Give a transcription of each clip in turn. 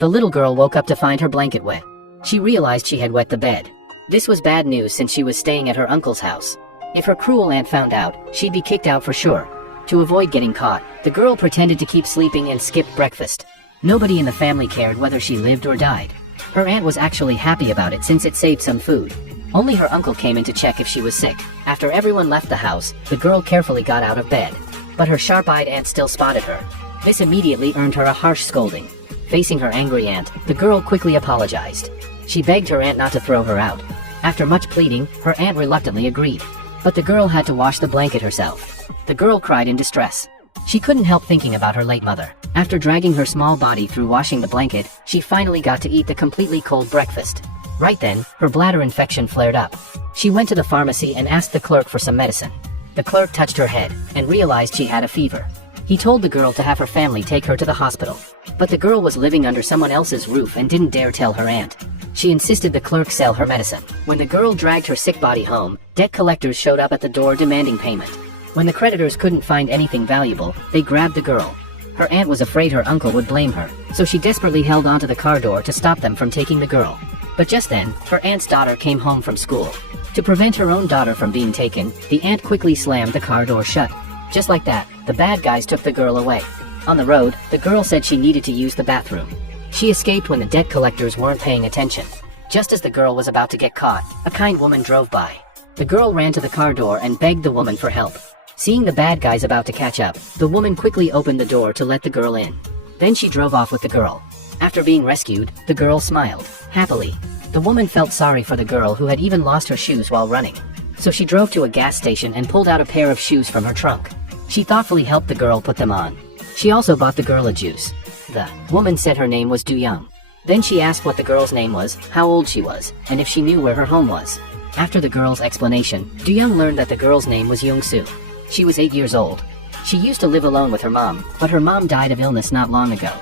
The little girl woke up to find her blanket wet. She realized she had wet the bed. This was bad news since she was staying at her uncle's house. If her cruel aunt found out, she'd be kicked out for sure. To avoid getting caught, the girl pretended to keep sleeping and skipped breakfast. Nobody in the family cared whether she lived or died. Her aunt was actually happy about it since it saved some food. Only her uncle came in to check if she was sick. After everyone left the house, the girl carefully got out of bed. But her sharp-eyed aunt still spotted her. This immediately earned her a harsh scolding. Facing her angry aunt, the girl quickly apologized. She begged her aunt not to throw her out. After much pleading, her aunt reluctantly agreed. But the girl had to wash the blanket herself. The girl cried in distress. She couldn't help thinking about her late mother. After dragging her small body through washing the blanket, she finally got to eat the completely cold breakfast. Right then, her bladder infection flared up. She went to the pharmacy and asked the clerk for some medicine. The clerk touched her head and realized she had a fever. He told the girl to have her family take her to the hospital. But the girl was living under someone else's roof and didn't dare tell her aunt. She insisted the clerk sell her medicine. When the girl dragged her sick body home, debt collectors showed up at the door demanding payment. When the creditors couldn't find anything valuable, they grabbed the girl. Her aunt was afraid her uncle would blame her, so she desperately held onto the car door to stop them from taking the girl. But just then, her aunt's daughter came home from school. To prevent her own daughter from being taken, the aunt quickly slammed the car door shut. Just like that, the bad guys took the girl away. On the road, the girl said she needed to use the bathroom. She escaped when the debt collectors weren't paying attention. Just as the girl was about to get caught, a kind woman drove by. The girl ran to the car door and begged the woman for help. Seeing the bad guys about to catch up, the woman quickly opened the door to let the girl in. Then she drove off with the girl. After being rescued, the girl smiled happily. The woman felt sorry for the girl who had even lost her shoes while running. So she drove to a gas station and pulled out a pair of shoes from her trunk. She thoughtfully helped the girl put them on. She also bought the girl a juice. The woman said her name was Do-young. Then she asked what the girl's name was, how old she was, and if she knew where her home was. After the girl's explanation, Do-young learned that the girl's name was Young-soo. She was 8 years old. She used to live alone with her mom, but her mom died of illness not long ago.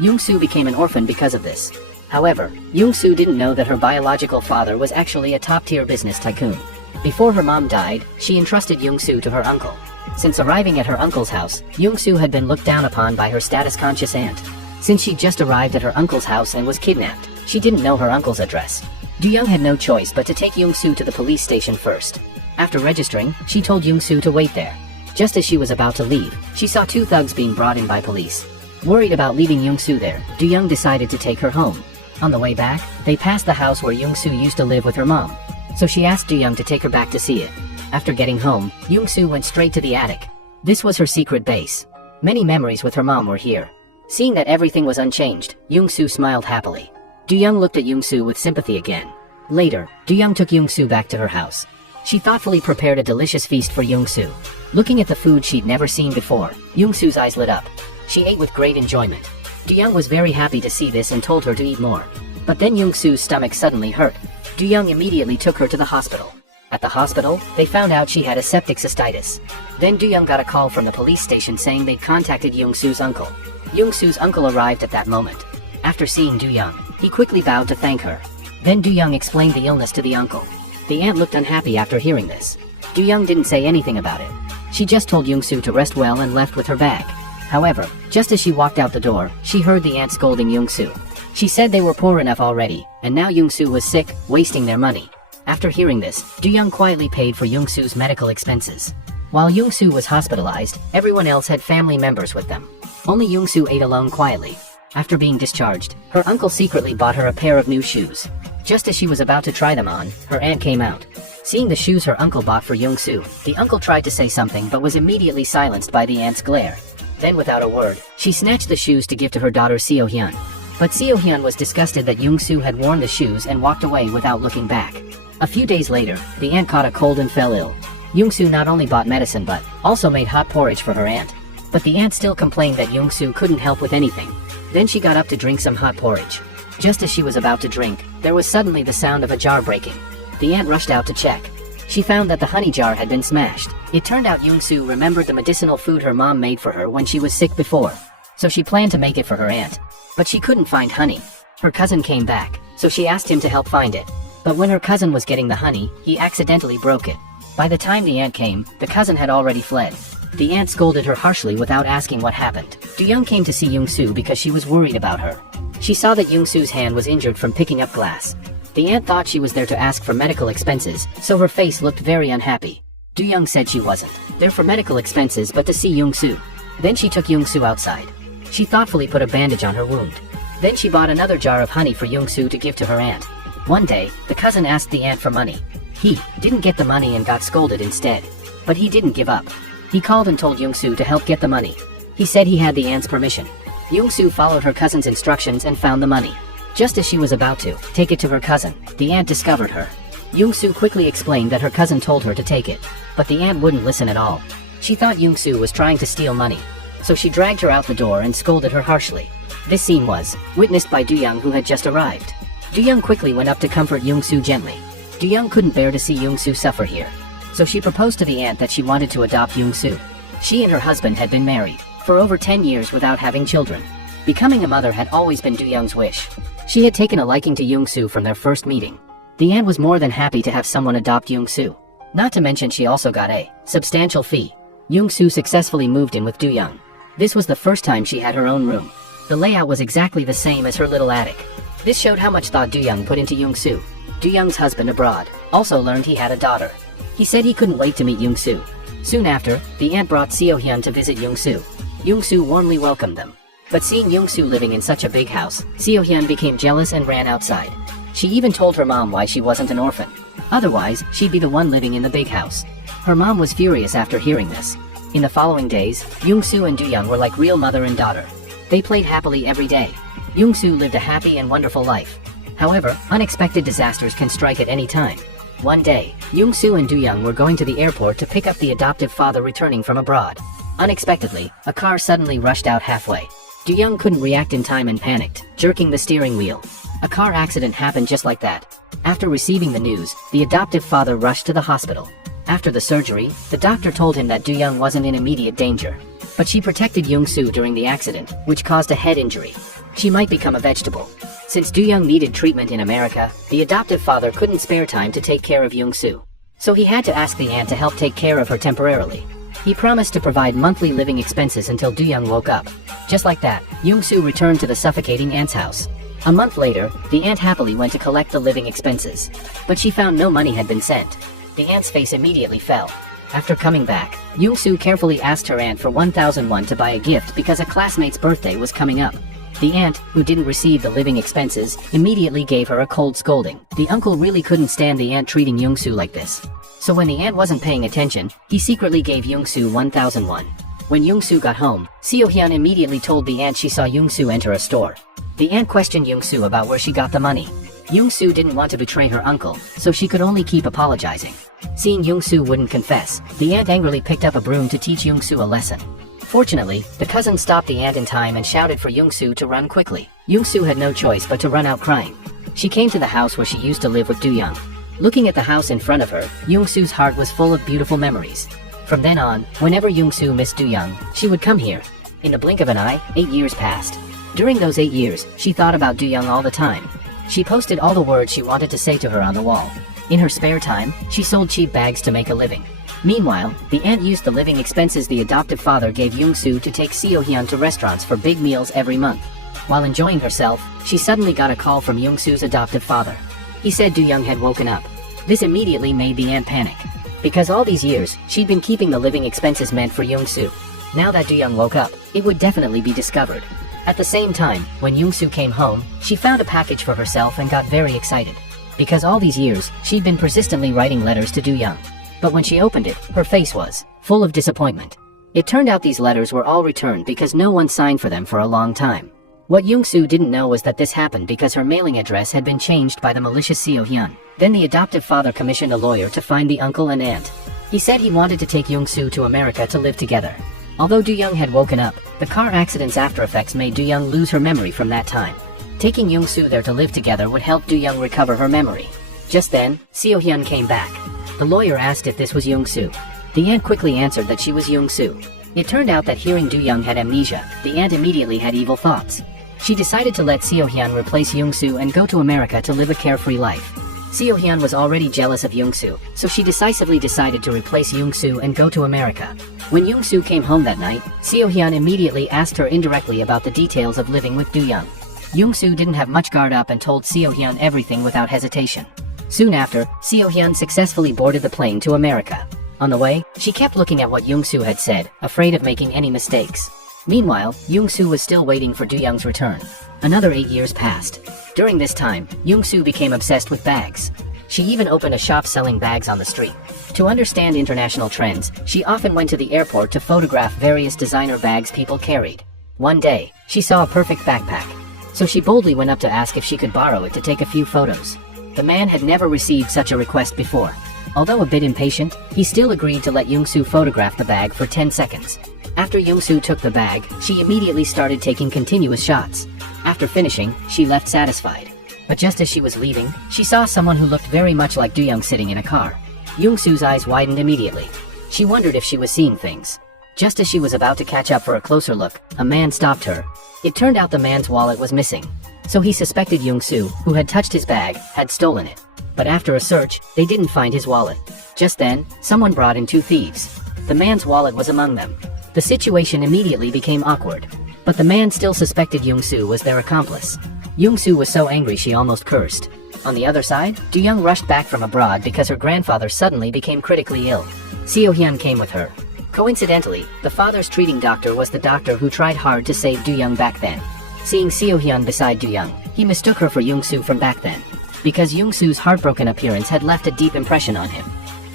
Young-soo became an orphan because of this. However, Young-soo didn't know that her biological father was actually a top-tier business tycoon. Before her mom died, she entrusted Young-soo to her uncle. Since arriving at her uncle's house, Young-soo had been looked down upon by her status-conscious aunt. Since she just arrived at her uncle's house and was kidnapped, she didn't know her uncle's address. Do-young had no choice but to take Young-soo to the police station first. After registering, she told Young-soo to wait there. Just as she was about to leave, she saw two thugs being brought in by police. Worried about leaving Young-soo there, Do-young decided to take her home. On the way back, they passed the house where Young-soo used to live with her mom. So she asked Do-young to take her back to see it. After getting home, Young-soo went straight to the attic. This was her secret base. Many memories with her mom were here. Seeing that everything was unchanged, Young-soo smiled happily. Do-young looked at Young-soo with sympathy again. Later, Do-young took Young-soo back to her house. She thoughtfully prepared a delicious feast for Young-soo. Looking at the food she'd never seen before, Young-soo's eyes lit up. She ate with great enjoyment. Do-young was very happy to see this and told her to eat more. But then Young-soo's stomach suddenly hurt. Do-young immediately took her to the hospital. At the hospital, they found out she had a septic cystitis. Then Do-young got a call from the police station saying they'd contacted Young-soo's uncle. Young-soo's uncle arrived at that moment. After seeing Do-young, he quickly bowed to thank her. Then Do-young explained the illness to the uncle. The aunt looked unhappy after hearing this. Do-young didn't say anything about it. She just told Young-soo to rest well and left with her bag. However, just as she walked out the door, she heard the aunt scolding Young-soo. She said they were poor enough already, and now Young-soo was sick, wasting their money. After hearing this, Do-young quietly paid for Young-soo's medical expenses. While Young-soo was hospitalized, everyone else had family members with them. Only Young-soo ate alone quietly. After being discharged, her uncle secretly bought her a pair of new shoes. Just as she was about to try them on, her aunt came out. Seeing the shoes her uncle bought for Young-soo, the uncle tried to say something but was immediately silenced by the aunt's glare. Then without a word, she snatched the shoes to give to her daughter Seo-hyun. But Seo-hyun was disgusted that Young-soo had worn the shoes and walked away without looking back. A few days later, the aunt caught a cold and fell ill. Young-soo not only bought medicine but also made hot porridge for her aunt. But the aunt still complained that Young-soo couldn't help with anything. Then she got up to drink some hot porridge. Just as she was about to drink, there was suddenly the sound of a jar breaking. The aunt rushed out to check. She found that the honey jar had been smashed. It turned out Young-soo remembered the medicinal food her mom made for her when she was sick before. So she planned to make it for her aunt. But she couldn't find honey. Her cousin came back, so she asked him to help find it. But when her cousin was getting the honey, he accidentally broke it. By the time the aunt came, the cousin had already fled. The aunt scolded her harshly without asking what happened. Do-young came to see Young-soo because she was worried about her. She saw that Young-soo's hand was injured from picking up glass. The aunt thought she was there to ask for medical expenses, so her face looked very unhappy. Do-young said she wasn't there for medical expenses but to see Young-soo. Then she took Young-soo outside. She thoughtfully put a bandage on her wound. Then she bought another jar of honey for Young-soo to give to her aunt. One day, the cousin asked the aunt for money. He didn't get the money and got scolded instead. But he didn't give up. He called and told Young-soo to help get the money. He said he had the aunt's permission. Young-soo followed her cousin's instructions and found the money. Just as she was about to take it to her cousin, the aunt discovered her. Young-soo quickly explained that her cousin told her to take it, but the aunt wouldn't listen at all. She thought Young-soo was trying to steal money, so she dragged her out the door and scolded her harshly. This scene was witnessed by Do-young, who had just arrived. Do-young quickly went up to comfort Young-soo gently. Do-young couldn't bear to see Young-soo suffer here, so she proposed to the aunt that she wanted to adopt Young-soo. She and her husband had been married for over 10 years without having children. Becoming a mother had always been Do-young's wish. She had taken a liking to Young-soo from their first meeting. The aunt was more than happy to have someone adopt Young-soo. Not to mention she also got a substantial fee. Young-soo successfully moved in with Do-young. This was the first time she had her own room. The layout was exactly the same as her little attic. This showed how much thought Do-young put into Young-soo. Do-young's husband abroad also learned he had a daughter. He said he couldn't wait to meet Young-soo. Soon after, the aunt brought Seo-hyun to visit Young-soo. Young-soo warmly welcomed them. But seeing Young-soo living in such a big house, Seo-hyun became jealous and ran outside. She even told her mom why she wasn't an orphan. Otherwise, she'd be the one living in the big house. Her mom was furious after hearing this. In the following days, Young-soo and Do-young were like real mother and daughter. They played happily every day. Young-soo lived a happy and wonderful life. However, unexpected disasters can strike at any time. One day, Young-soo and Do-young were going to the airport to pick up the adoptive father returning from abroad. Unexpectedly, a car suddenly rushed out halfway. Do-young couldn't react in time and panicked, jerking the steering wheel. A car accident happened just like that. After receiving the news, the adoptive father rushed to the hospital. After the surgery, the doctor told him that Do-young wasn't in immediate danger. But she protected Young-soo during the accident, which caused a head injury. She might become a vegetable. Since Do-young needed treatment in America, the adoptive father couldn't spare time to take care of Young-soo. So he had to ask the aunt to help take care of her temporarily. He promised to provide monthly living expenses until Do-young woke up. Just like that, Young-soo returned to the suffocating aunt's house. A month later, the aunt happily went to collect the living expenses. But she found no money had been sent. The aunt's face immediately fell. After coming back, Young-soo carefully asked her aunt for 1,000 won to buy a gift because a classmate's birthday was coming up. The aunt, who didn't receive the living expenses, immediately gave her a cold scolding. The uncle really couldn't stand the aunt treating Young-soo like this. So when the aunt wasn't paying attention, he secretly gave Young-soo 1,000 won. When Young-soo got home, Seo-hyun immediately told the aunt she saw Young-soo enter a store. The aunt questioned Young-soo about where she got the money. Young-soo didn't want to betray her uncle, so she could only keep apologizing. Seeing Young-soo wouldn't confess, the aunt angrily picked up a broom to teach Young-soo a lesson. Fortunately, the cousin stopped the aunt in time and shouted for Young-soo to run quickly. Young-soo had no choice but to run out crying. She came to the house where she used to live with Do-young. Looking at the house in front of her, Young-soo's heart was full of beautiful memories. From then on, whenever Young-soo missed Do-young, she would come here. In the blink of an eye, 8 years passed. During those 8 years, she thought about Do-young all the time. She posted all the words she wanted to say to her on the wall. In her spare time, she sold cheap bags to make a living. Meanwhile, the aunt used the living expenses the adoptive father gave Young-soo to take Seo-hyun to restaurants for big meals every month. While enjoying herself, she suddenly got a call from Young-soo's adoptive father. He said Do-young had woken up. This immediately made the aunt panic. Because all these years, she'd been keeping the living expenses meant for Young-soo. Now that Do-young woke up, it would definitely be discovered. At the same time, when Young-soo came home, she found a package for herself and got very excited. Because all these years, she'd been persistently writing letters to Do-young. But when she opened it, her face was full of disappointment. It turned out these letters were all returned because no one signed for them for a long time. What Young-soo didn't know was that this happened because her mailing address had been changed by the malicious Seo-hyun. Then the adoptive father commissioned a lawyer to find the uncle and aunt. He said he wanted to take Young-soo to America to live together. Although Do-young had woken up, the car accident's after effects made Do-young lose her memory from that time. Taking Young-soo there to live together would help Do-young recover her memory. Just then, Seo-hyun came back. The lawyer asked if this was Young-soo. The aunt quickly answered that she was Young-soo. It turned out that hearing Do-young had amnesia, the aunt immediately had evil thoughts. She decided to let Seo-hyun replace Young-soo and go to America to live a carefree life. Seo-hyun was already jealous of Young-soo, so she decisively decided to replace Young-soo and go to America. When Young-soo came home that night, Seo-hyun immediately asked her indirectly about the details of living with Do-young. Young-soo didn't have much guard up and told Seo-hyun everything without hesitation. Soon after, Seo-hyun successfully boarded the plane to America. On the way, she kept looking at what Young-soo had said, afraid of making any mistakes. Meanwhile, Young-soo was still waiting for Do-young's return. Another 8 years passed. During this time, Young-soo became obsessed with bags. She even opened a shop selling bags on the street. To understand international trends, she often went to the airport to photograph various designer bags people carried. One day, she saw a perfect backpack. So she boldly went up to ask if she could borrow it to take a few photos. The man had never received such a request before. Although a bit impatient, he still agreed to let Young-soo photograph the bag for 10 seconds. After Young-soo took the bag, she immediately started taking continuous shots. After finishing, she left satisfied. But just as she was leaving, she saw someone who looked very much like Do-young sitting in a car. Young-soo's eyes widened immediately. She wondered if she was seeing things. Just as she was about to catch up for a closer look, a man stopped her. It turned out the man's wallet was missing. So he suspected Young-soo, who had touched his bag, had stolen it. But after a search, they didn't find his wallet. Just then, someone brought in 2 thieves. The man's wallet was among them. The situation immediately became awkward. But the man still suspected Young-soo was their accomplice. Young-soo was so angry she almost cursed. On the other side, Do-young rushed back from abroad because her grandfather suddenly became critically ill. Seo-hyun came with her. Coincidentally, the father's treating doctor was the doctor who tried hard to save Do-young back then. Seeing Seo-hyun beside Do-young, he mistook her for Young-soo from back then. Because Young-soo's heartbroken appearance had left a deep impression on him.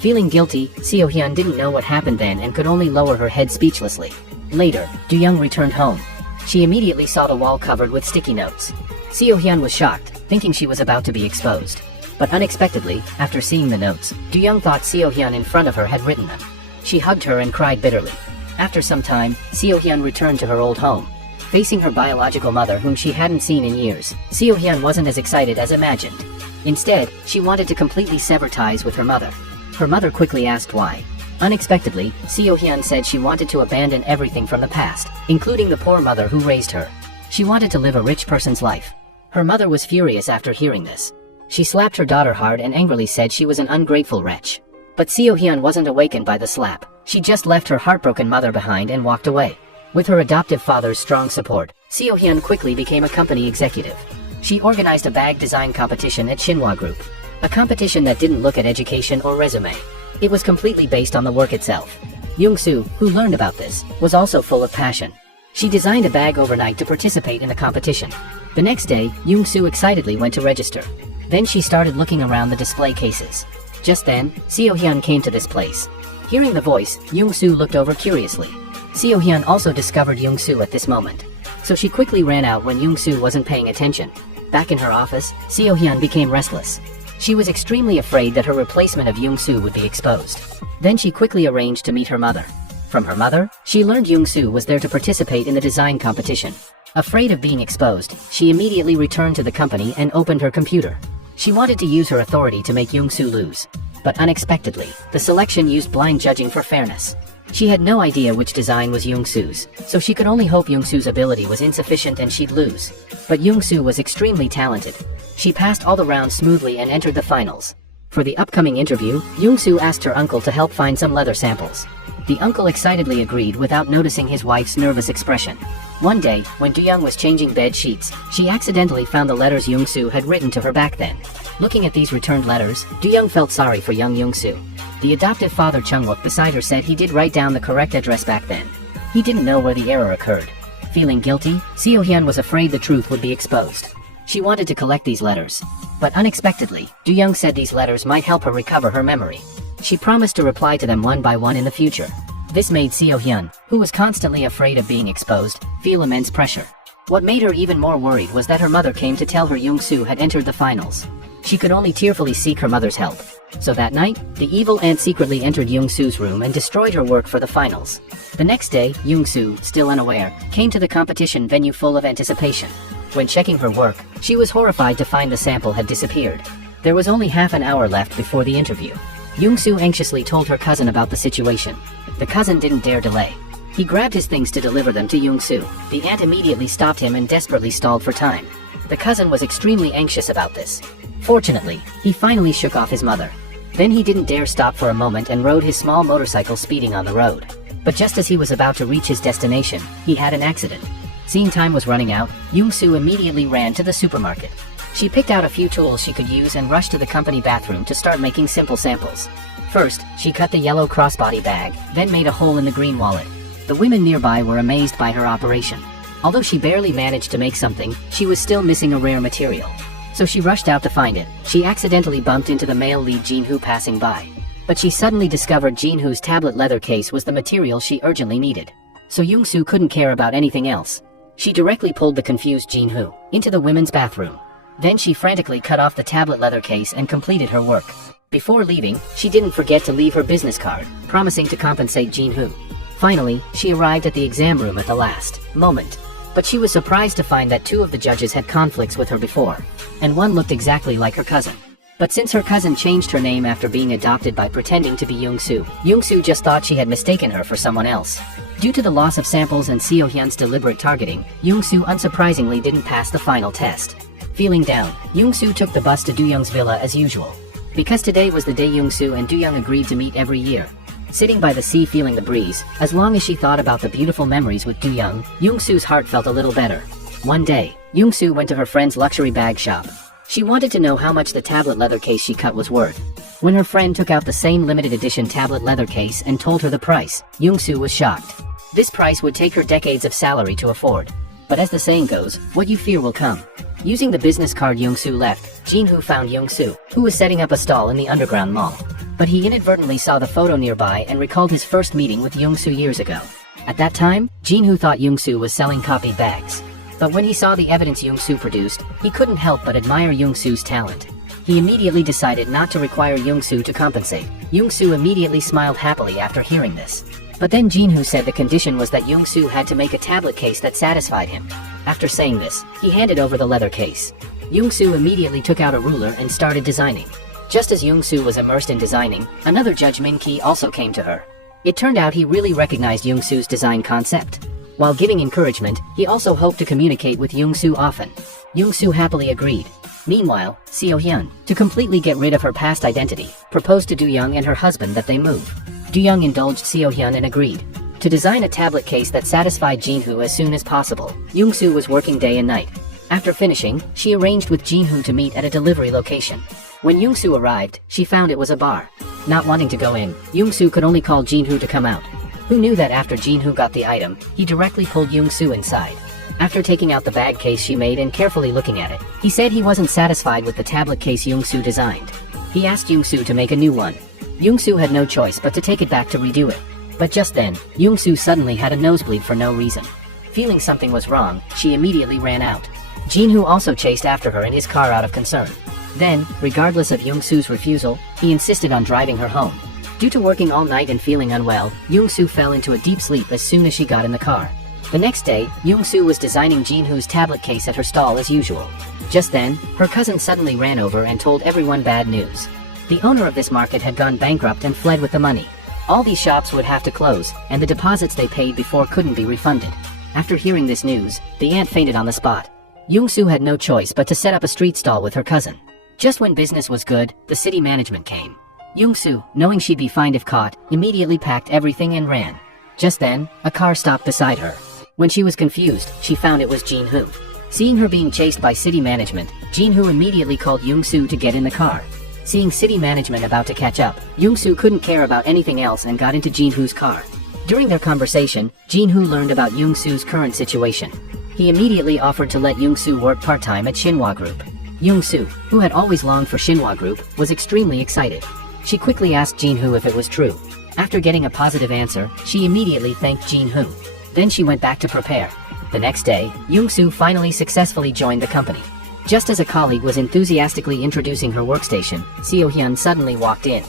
Feeling guilty, Seo-hyun didn't know what happened then and could only lower her head speechlessly. Later, Do-young returned home. She immediately saw the wall covered with sticky notes. Seo-hyun was shocked, thinking she was about to be exposed. But unexpectedly, after seeing the notes, Do-young thought Seo-hyun in front of her had written them. She hugged her and cried bitterly. After some time, Seo-hyun returned to her old home. Facing her biological mother whom she hadn't seen in years, Seo-hyun wasn't as excited as imagined. Instead, she wanted to completely sever ties with her mother. Her mother quickly asked why. Unexpectedly, Seo-hyun said she wanted to abandon everything from the past, including the poor mother who raised her. She wanted to live a rich person's life. Her mother was furious after hearing this. She slapped her daughter hard and angrily said she was an ungrateful wretch. But Seo-hyun wasn't awakened by the slap. She just left her heartbroken mother behind and walked away. With her adoptive father's strong support, Seo-hyun quickly became a company executive. She organized a bag design competition at Shinhwa Group. A competition that didn't look at education or resume. It was completely based on the work itself. Young-soo, who learned about this, was also full of passion. She designed a bag overnight to participate in the competition. The next day, Young-soo excitedly went to register. Then she started looking around the display cases. Just then, Seo-hyun came to this place. Hearing the voice, Young-soo looked over curiously. Seo-hyun also discovered Young-soo at this moment. So she quickly ran out when Young-soo wasn't paying attention. Back in her office, Seo-hyun became restless. She was extremely afraid that her replacement of Young-soo would be exposed. Then she quickly arranged to meet her mother. From her mother, she learned Young-soo was there to participate in the design competition. Afraid of being exposed, she immediately returned to the company and opened her computer. She wanted to use her authority to make Young-soo lose. But unexpectedly, the selection used blind judging for fairness. She had no idea which design was Young-soo's, so she could only hope Young-soo's ability was insufficient and she'd lose. But Young-soo was extremely talented. She passed all the rounds smoothly and entered the finals. For the upcoming interview, Young-soo asked her uncle to help find some leather samples. The uncle excitedly agreed without noticing his wife's nervous expression. One day, when Do-young was changing bed sheets, she accidentally found the letters Young-soo had written to her back then. Looking at these returned letters, Do-young felt sorry for young Young-soo. The adoptive father Chung-wook beside her said he did write down the correct address back then. He didn't know where the error occurred. Feeling guilty, Seo-hyun was afraid the truth would be exposed. She wanted to collect these letters. But unexpectedly, Do-young said these letters might help her recover her memory. She promised to reply to them one by one in the future. This made Seo-hyun, who was constantly afraid of being exposed, feel immense pressure. What made her even more worried was that her mother came to tell her Young-soo had entered the finals. She could only tearfully seek her mother's help. So that night, the evil aunt secretly entered Young-soo's room and destroyed her work for the finals. The next day, Young-soo, still unaware, came to the competition venue full of anticipation. When checking her work, she was horrified to find the sample had disappeared. There was only half an hour left before the interview. Young-soo anxiously told her cousin about the situation. The cousin didn't dare delay. He grabbed his things to deliver them to Young-soo. The aunt immediately stopped him and desperately stalled for time. The cousin was extremely anxious about this. Fortunately, he finally shook off his mother. Then he didn't dare stop for a moment and rode his small motorcycle speeding on the road. But just as he was about to reach his destination, he had an accident. Seeing time was running out, Young-soo immediately ran to the supermarket. She picked out a few tools she could use and rushed to the company bathroom to start making simple samples. First, she cut the yellow crossbody bag, then made a hole in the green wallet. The women nearby were amazed by her operation. Although she barely managed to make something, she was still missing a rare material. So she rushed out to find it. She accidentally bumped into the male lead Jin-hoo passing by. But she suddenly discovered Jin-hoo's tablet leather case was the material she urgently needed. So Young-soo couldn't care about anything else. She directly pulled the confused Jin-hoo into the women's bathroom. Then she frantically cut off the tablet leather case and completed her work. Before leaving, she didn't forget to leave her business card, promising to compensate Jin-hoo. Finally, she arrived at the exam room at the last moment. But she was surprised to find that 2 of the judges had conflicts with her before, and one looked exactly like her cousin. But since her cousin changed her name after being adopted by pretending to be Young-soo, Young-soo just thought she had mistaken her for someone else. Due to the loss of samples and Seo-hyun's deliberate targeting, Young-soo unsurprisingly didn't pass the final test. Feeling down, Young-soo took the bus to Do-young's villa as usual. Because today was the day Young-soo and Do-young agreed to meet every year. Sitting by the sea feeling the breeze, as long as she thought about the beautiful memories with Do-young, Young-soo's heart felt a little better. One day, Young-soo went to her friend's luxury bag shop. She wanted to know how much the tablet leather case she cut was worth. When her friend took out the same limited edition tablet leather case and told her the price, Young-soo was shocked. This price would take her decades of salary to afford. But as the saying goes, what you fear will come. Using the business card Young-soo left, Jin-hoo found Young-soo, who was setting up a stall in the underground mall. But he inadvertently saw the photo nearby and recalled his first meeting with Young-soo years ago. At that time, Jin-hoo thought Young-soo was selling copied bags. But when he saw the evidence Young-soo produced, he couldn't help but admire Young-soo's talent. He immediately decided not to require Young-soo to compensate. Young-soo immediately smiled happily after hearing this. But then Jin-hoo said the condition was that Young-soo had to make a tablet case that satisfied him. After saying this, he handed over the leather case. Young-soo immediately took out a ruler and started designing. Just as Young-soo was immersed in designing, another judge Min-ki also came to her. It turned out he really recognized Young-soo's design concept. While giving encouragement, he also hoped to communicate with Young-soo often. Young-soo happily agreed. Meanwhile, Seo-hyun, to completely get rid of her past identity, proposed to Do-young and her husband that they move. Do-young indulged Seo-hyun and agreed to design a tablet case that satisfied Jin-hoo as soon as possible. Young-soo was working day and night. After finishing, she arranged with Jin-hoo to meet at a delivery location. When Young-soo arrived, she found it was a bar. Not wanting to go in, Young-soo could only call Jin-hoo to come out. Who knew that after Jin-hoo got the item, he directly pulled Young-soo inside. After taking out the bag case she made and carefully looking at it, he said he wasn't satisfied with the tablet case Young-soo designed. He asked Young-soo to make a new one. Young-soo had no choice but to take it back to redo it. But just then, Young-soo suddenly had a nosebleed for no reason. Feeling something was wrong, she immediately ran out. Jin-hoo also chased after her in his car out of concern. Then, regardless of Young-soo's refusal, he insisted on driving her home. Due to working all night and feeling unwell, Young-soo fell into a deep sleep as soon as she got in the car. The next day, Young-soo was designing Jin-hoo's tablet case at her stall as usual. Just then, her cousin suddenly ran over and told everyone bad news. The owner of this market had gone bankrupt and fled with the money. All these shops would have to close, and the deposits they paid before couldn't be refunded. After hearing this news, the aunt fainted on the spot. Young-soo had no choice but to set up a street stall with her cousin. Just when business was good, the city management came. Young-soo, knowing she'd be fined if caught, immediately packed everything and ran. Just then, a car stopped beside her. When she was confused, she found it was Jin-hoo. Seeing her being chased by city management, Jin-hoo immediately called Young-soo to get in the car. Seeing city management about to catch up, Young-soo couldn't care about anything else and got into Jin-hoo's car. During their conversation, Jin-hoo learned about Young-soo's current situation. He immediately offered to let Young-soo work part-time at Shinhwa Group. Young-soo, who had always longed for Shinhwa Group, was extremely excited. She quickly asked Jin-hoo if it was true. After getting a positive answer, she immediately thanked Jin-hoo. Then she went back to prepare. The next day, Young-soo finally successfully joined the company. Just as a colleague was enthusiastically introducing her workstation, Seo-hyun suddenly walked in.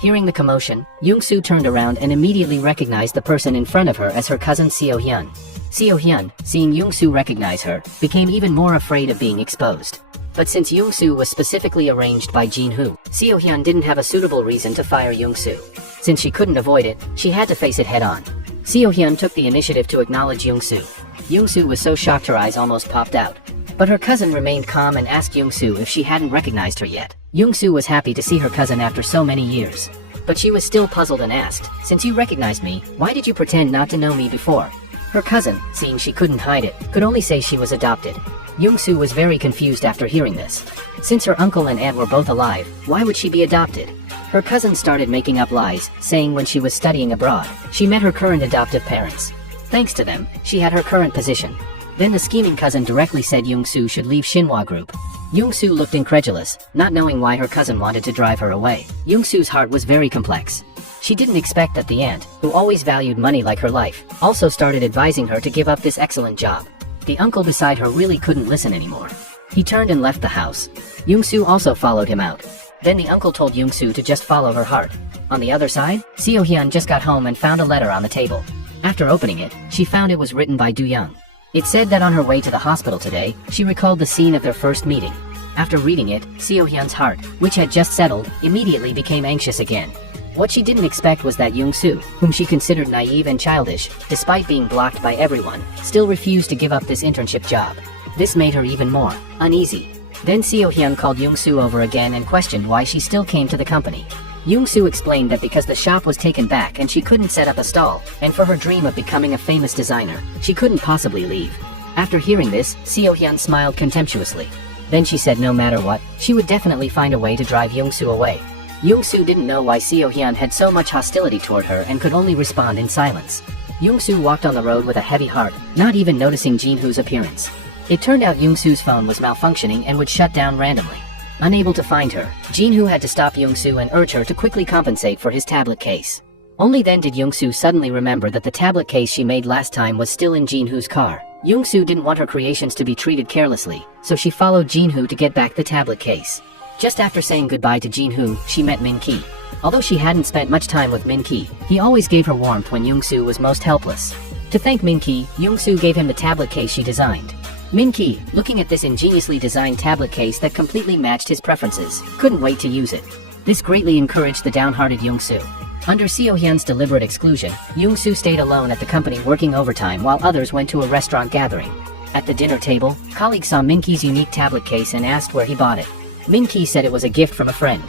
Hearing the commotion, Young-soo turned around and immediately recognized the person in front of her as her cousin Seo-hyun. Seo-hyun, seeing Young-soo recognize her, became even more afraid of being exposed. But since Young-soo was specifically arranged by Jin-hoo, Seo-hyun didn't have a suitable reason to fire Young-soo. Since she couldn't avoid it, she had to face it head-on. Seo-hyun took the initiative to acknowledge Young-soo. Young-soo was so shocked her eyes almost popped out. But her cousin remained calm and asked Young-soo if she hadn't recognized her yet. Young-soo was happy to see her cousin after so many years. But she was still puzzled and asked, "Since you recognized me, why did you pretend not to know me before?" Her cousin, seeing she couldn't hide it, could only say she was adopted. Young-soo was very confused after hearing this. Since her uncle and aunt were both alive, why would she be adopted? Her cousin started making up lies, saying when she was studying abroad, she met her current adoptive parents. Thanks to them, she had her current position. Then the scheming cousin directly said Young-soo should leave Shinhwa Group. Young-soo looked incredulous, not knowing why her cousin wanted to drive her away. Young-soo's heart was very complex. She didn't expect that the aunt, who always valued money like her life, also started advising her to give up this excellent job. The uncle beside her really couldn't listen anymore. He turned and left the house. Young-soo also followed him out. Then the uncle told Young-soo to just follow her heart. On the other side, Seo-hyun just got home and found a letter on the table. After opening it, she found it was written by Do-young. It said that on her way to the hospital today, she recalled the scene of their first meeting. After reading it, Seo-hyun's heart, which had just settled, immediately became anxious again. What she didn't expect was that Young-soo, whom she considered naive and childish, despite being blocked by everyone, still refused to give up this internship job. This made her even more uneasy. Then Seo-hyun called Young-soo over again and questioned why she still came to the company. Young-soo explained that because the shop was taken back and she couldn't set up a stall, and for her dream of becoming a famous designer, she couldn't possibly leave. After hearing this, Seo-hyun smiled contemptuously. Then she said no matter what, she would definitely find a way to drive Young-soo away. Young-soo didn't know why Seo-hyun had so much hostility toward her and could only respond in silence. Young-soo walked on the road with a heavy heart, not even noticing Jin-hoo's appearance. It turned out Young-soo's phone was malfunctioning and would shut down randomly. Unable to find her, Jin-hoo had to stop Young-soo and urge her to quickly compensate for his tablet case. Only then did Young-soo suddenly remember that the tablet case she made last time was still in Jin-hoo's car. Young-soo didn't want her creations to be treated carelessly, so she followed Jin-hoo to get back the tablet case. Just after saying goodbye to Jin-hoo, she met Min-ki. Although she hadn't spent much time with Min-ki, he always gave her warmth when Young-soo was most helpless. To thank Min-ki, Young-soo gave him the tablet case she designed. Min-ki, looking at this ingeniously designed tablet case that completely matched his preferences, couldn't wait to use it. This greatly encouraged the downhearted Young-soo. Under Seo-hyun's deliberate exclusion, Young-soo stayed alone at the company working overtime while others went to a restaurant gathering. At the dinner table, colleagues saw Min-ki's unique tablet case and asked where he bought it. Min-ki said it was a gift from a friend.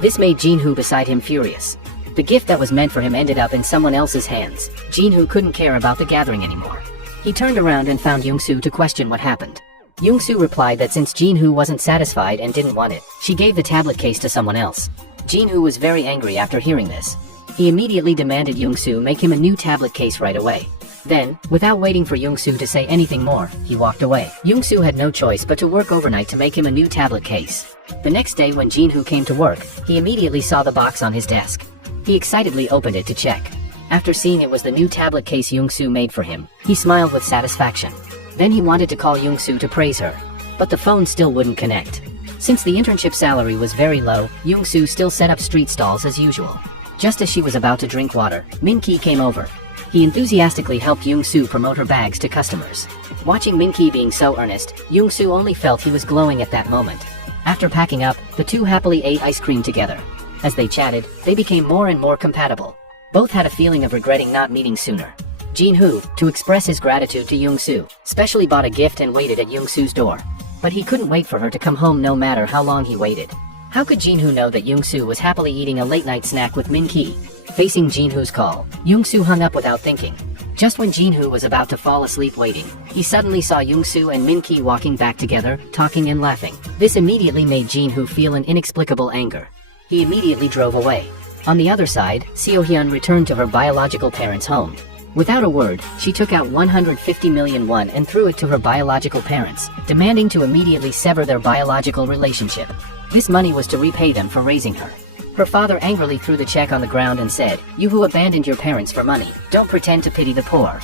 This made Jin-hoo beside him furious. The gift that was meant for him ended up in someone else's hands. Jin-hoo couldn't care about the gathering anymore. He turned around and found Young-soo to question what happened. Young-soo replied that since Jin-hoo wasn't satisfied and didn't want it, she gave the tablet case to someone else. Jin-hoo was very angry after hearing this. He immediately demanded Young-soo make him a new tablet case right away. Then, without waiting for Young-soo to say anything more, he walked away. Young-soo had no choice but to work overnight to make him a new tablet case. The next day when Jin-hoo came to work, he immediately saw the box on his desk. He excitedly opened it to check. After seeing it was the new tablet case Young-soo made for him, he smiled with satisfaction. Then he wanted to call Young-soo to praise her. But the phone still wouldn't connect. Since the internship salary was very low, Young-soo still set up street stalls as usual. Just as she was about to drink water, Min-ki came over. He enthusiastically helped Young-soo promote her bags to customers. Watching Min-ki being so earnest, Young-soo only felt he was glowing at that moment. After packing up, the two happily ate ice cream together. As they chatted, they became more and more compatible. Both had a feeling of regretting not meeting sooner. Jin-hoo, to express his gratitude to Young-soo, specially bought a gift and waited at Young-soo's door. But he couldn't wait for her to come home no matter how long he waited. How could Jin-hoo know that Young-soo was happily eating a late-night snack with Min-ki? Facing Jin-hoo's call, Young-soo hung up without thinking. Just when Jin-hoo was about to fall asleep waiting, he suddenly saw Young-soo and Min-ki walking back together, talking and laughing. This immediately made Jin-hoo feel an inexplicable anger. He immediately drove away. On the other side, Seo-hyun returned to her biological parents' home. Without a word, she took out 150 million won and threw it to her biological parents, demanding to immediately sever their biological relationship. This money was to repay them for raising her. Her father angrily threw the check on the ground and said, "You who abandoned your parents for money, don't pretend to pity the poor."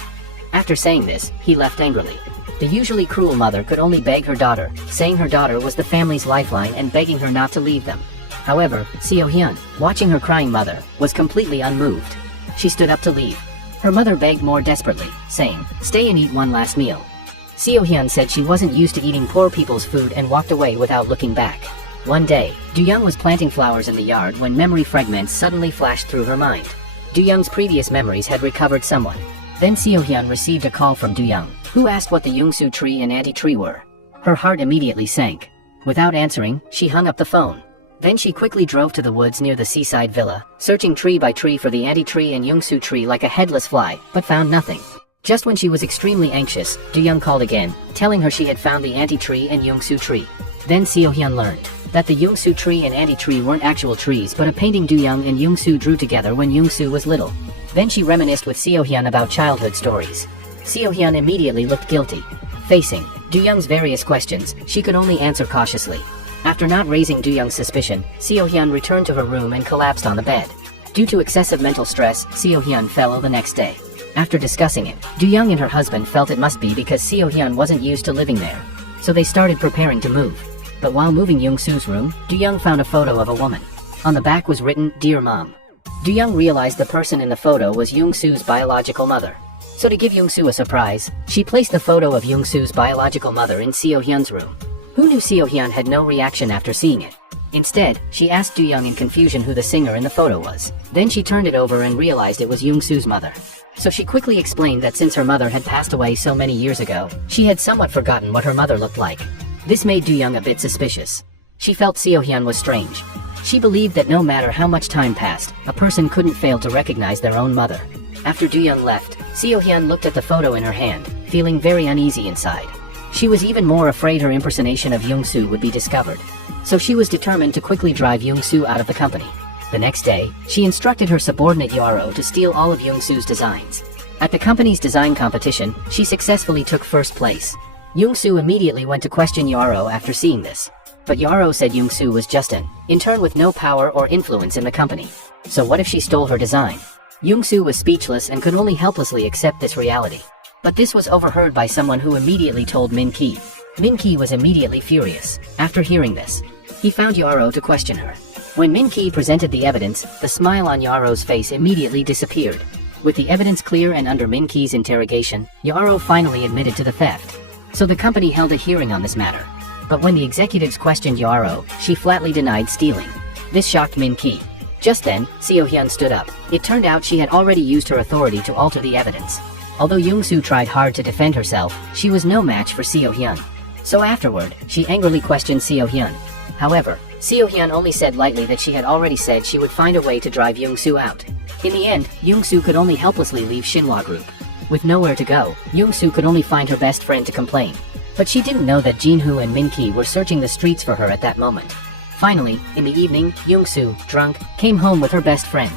After saying this, he left angrily. The usually cruel mother could only beg her daughter, saying her daughter was the family's lifeline and begging her not to leave them. However, Seo-hyun, watching her crying mother, was completely unmoved. She stood up to leave. Her mother begged more desperately, saying, "Stay and eat one last meal." Seo-hyun said she wasn't used to eating poor people's food and walked away without looking back. One day, Do-young was planting flowers in the yard when memory fragments suddenly flashed through her mind. Do-young's previous memories had recovered somewhat. Then Seo-hyun received a call from Do-young, who asked what the Young-soo tree and anti-tree were. Her heart immediately sank. Without answering, she hung up the phone. Then she quickly drove to the woods near the seaside villa, searching tree by tree for the anti-tree and Young-soo tree like a headless fly, but found nothing. Just when she was extremely anxious, Do-young called again, telling her she had found the anti-tree and Young-soo tree. Then Seo-hyun learned that the Young-soo tree and anti-tree weren't actual trees but a painting Do-young and Young-soo drew together when Young-soo was little. Then she reminisced with Seo-hyun about childhood stories. Seo-hyun immediately looked guilty. Facing Do-young's various questions, she could only answer cautiously. After not raising Do-young's suspicion, Seo-hyun returned to her room and collapsed on the bed. Due to excessive mental stress, Seo-hyun fell ill the next day. After discussing it, Do-young and her husband felt it must be because Seo-hyun wasn't used to living there. So they started preparing to move. But while moving Young-soo's room, Do-young found a photo of a woman. On the back was written, "Dear Mom." Do-young realized the person in the photo was Young-soo's biological mother. So to give Young-soo a surprise, she placed the photo of Young-soo's biological mother in Seo-hyun's room. Who knew Seo-hyun had no reaction after seeing it? Instead, she asked Do-young in confusion who the singer in the photo was. Then she turned it over and realized it was Young-soo's mother. So she quickly explained that since her mother had passed away so many years ago, she had somewhat forgotten what her mother looked like. This made Do-young a bit suspicious. She felt Seo-hyun was strange. She believed that no matter how much time passed, a person couldn't fail to recognize their own mother. After Do-young left, Seo-hyun looked at the photo in her hand, feeling very uneasy inside. She was even more afraid her impersonation of Young-soo would be discovered. So she was determined to quickly drive Young-soo out of the company. The next day, she instructed her subordinate Yaro to steal all of Young-soo's designs. At the company's design competition, she successfully took first place. Young-soo immediately went to question Yaro after seeing this. But Yaro said Young-soo was just an intern with no power or influence in the company. So what if she stole her design? Young-soo was speechless and could only helplessly accept this reality. But this was overheard by someone who immediately told Min-ki. Min-ki was immediately furious. After hearing this, he found Yaro to question her. When Min-ki presented the evidence, the smile on Yaro's face immediately disappeared. With the evidence clear and under Min-ki's interrogation, Yaro finally admitted to the theft. So the company held a hearing on this matter. But when the executives questioned Yaro, she flatly denied stealing. This shocked Min-ki. Just then, Seo-hyun stood up. It turned out she had already used her authority to alter the evidence. Although Young-soo tried hard to defend herself, she was no match for Seo-hyun. So afterward, she angrily questioned Seo-hyun. However, Seo-hyun only said lightly that she had already said she would find a way to drive Young-soo out. In the end, Young-soo could only helplessly leave Shinhwa Group. With nowhere to go, Young-soo could only find her best friend to complain. But she didn't know that Jin-hoo and Min-ki were searching the streets for her at that moment. Finally, in the evening, Young-soo, drunk, came home with her best friend.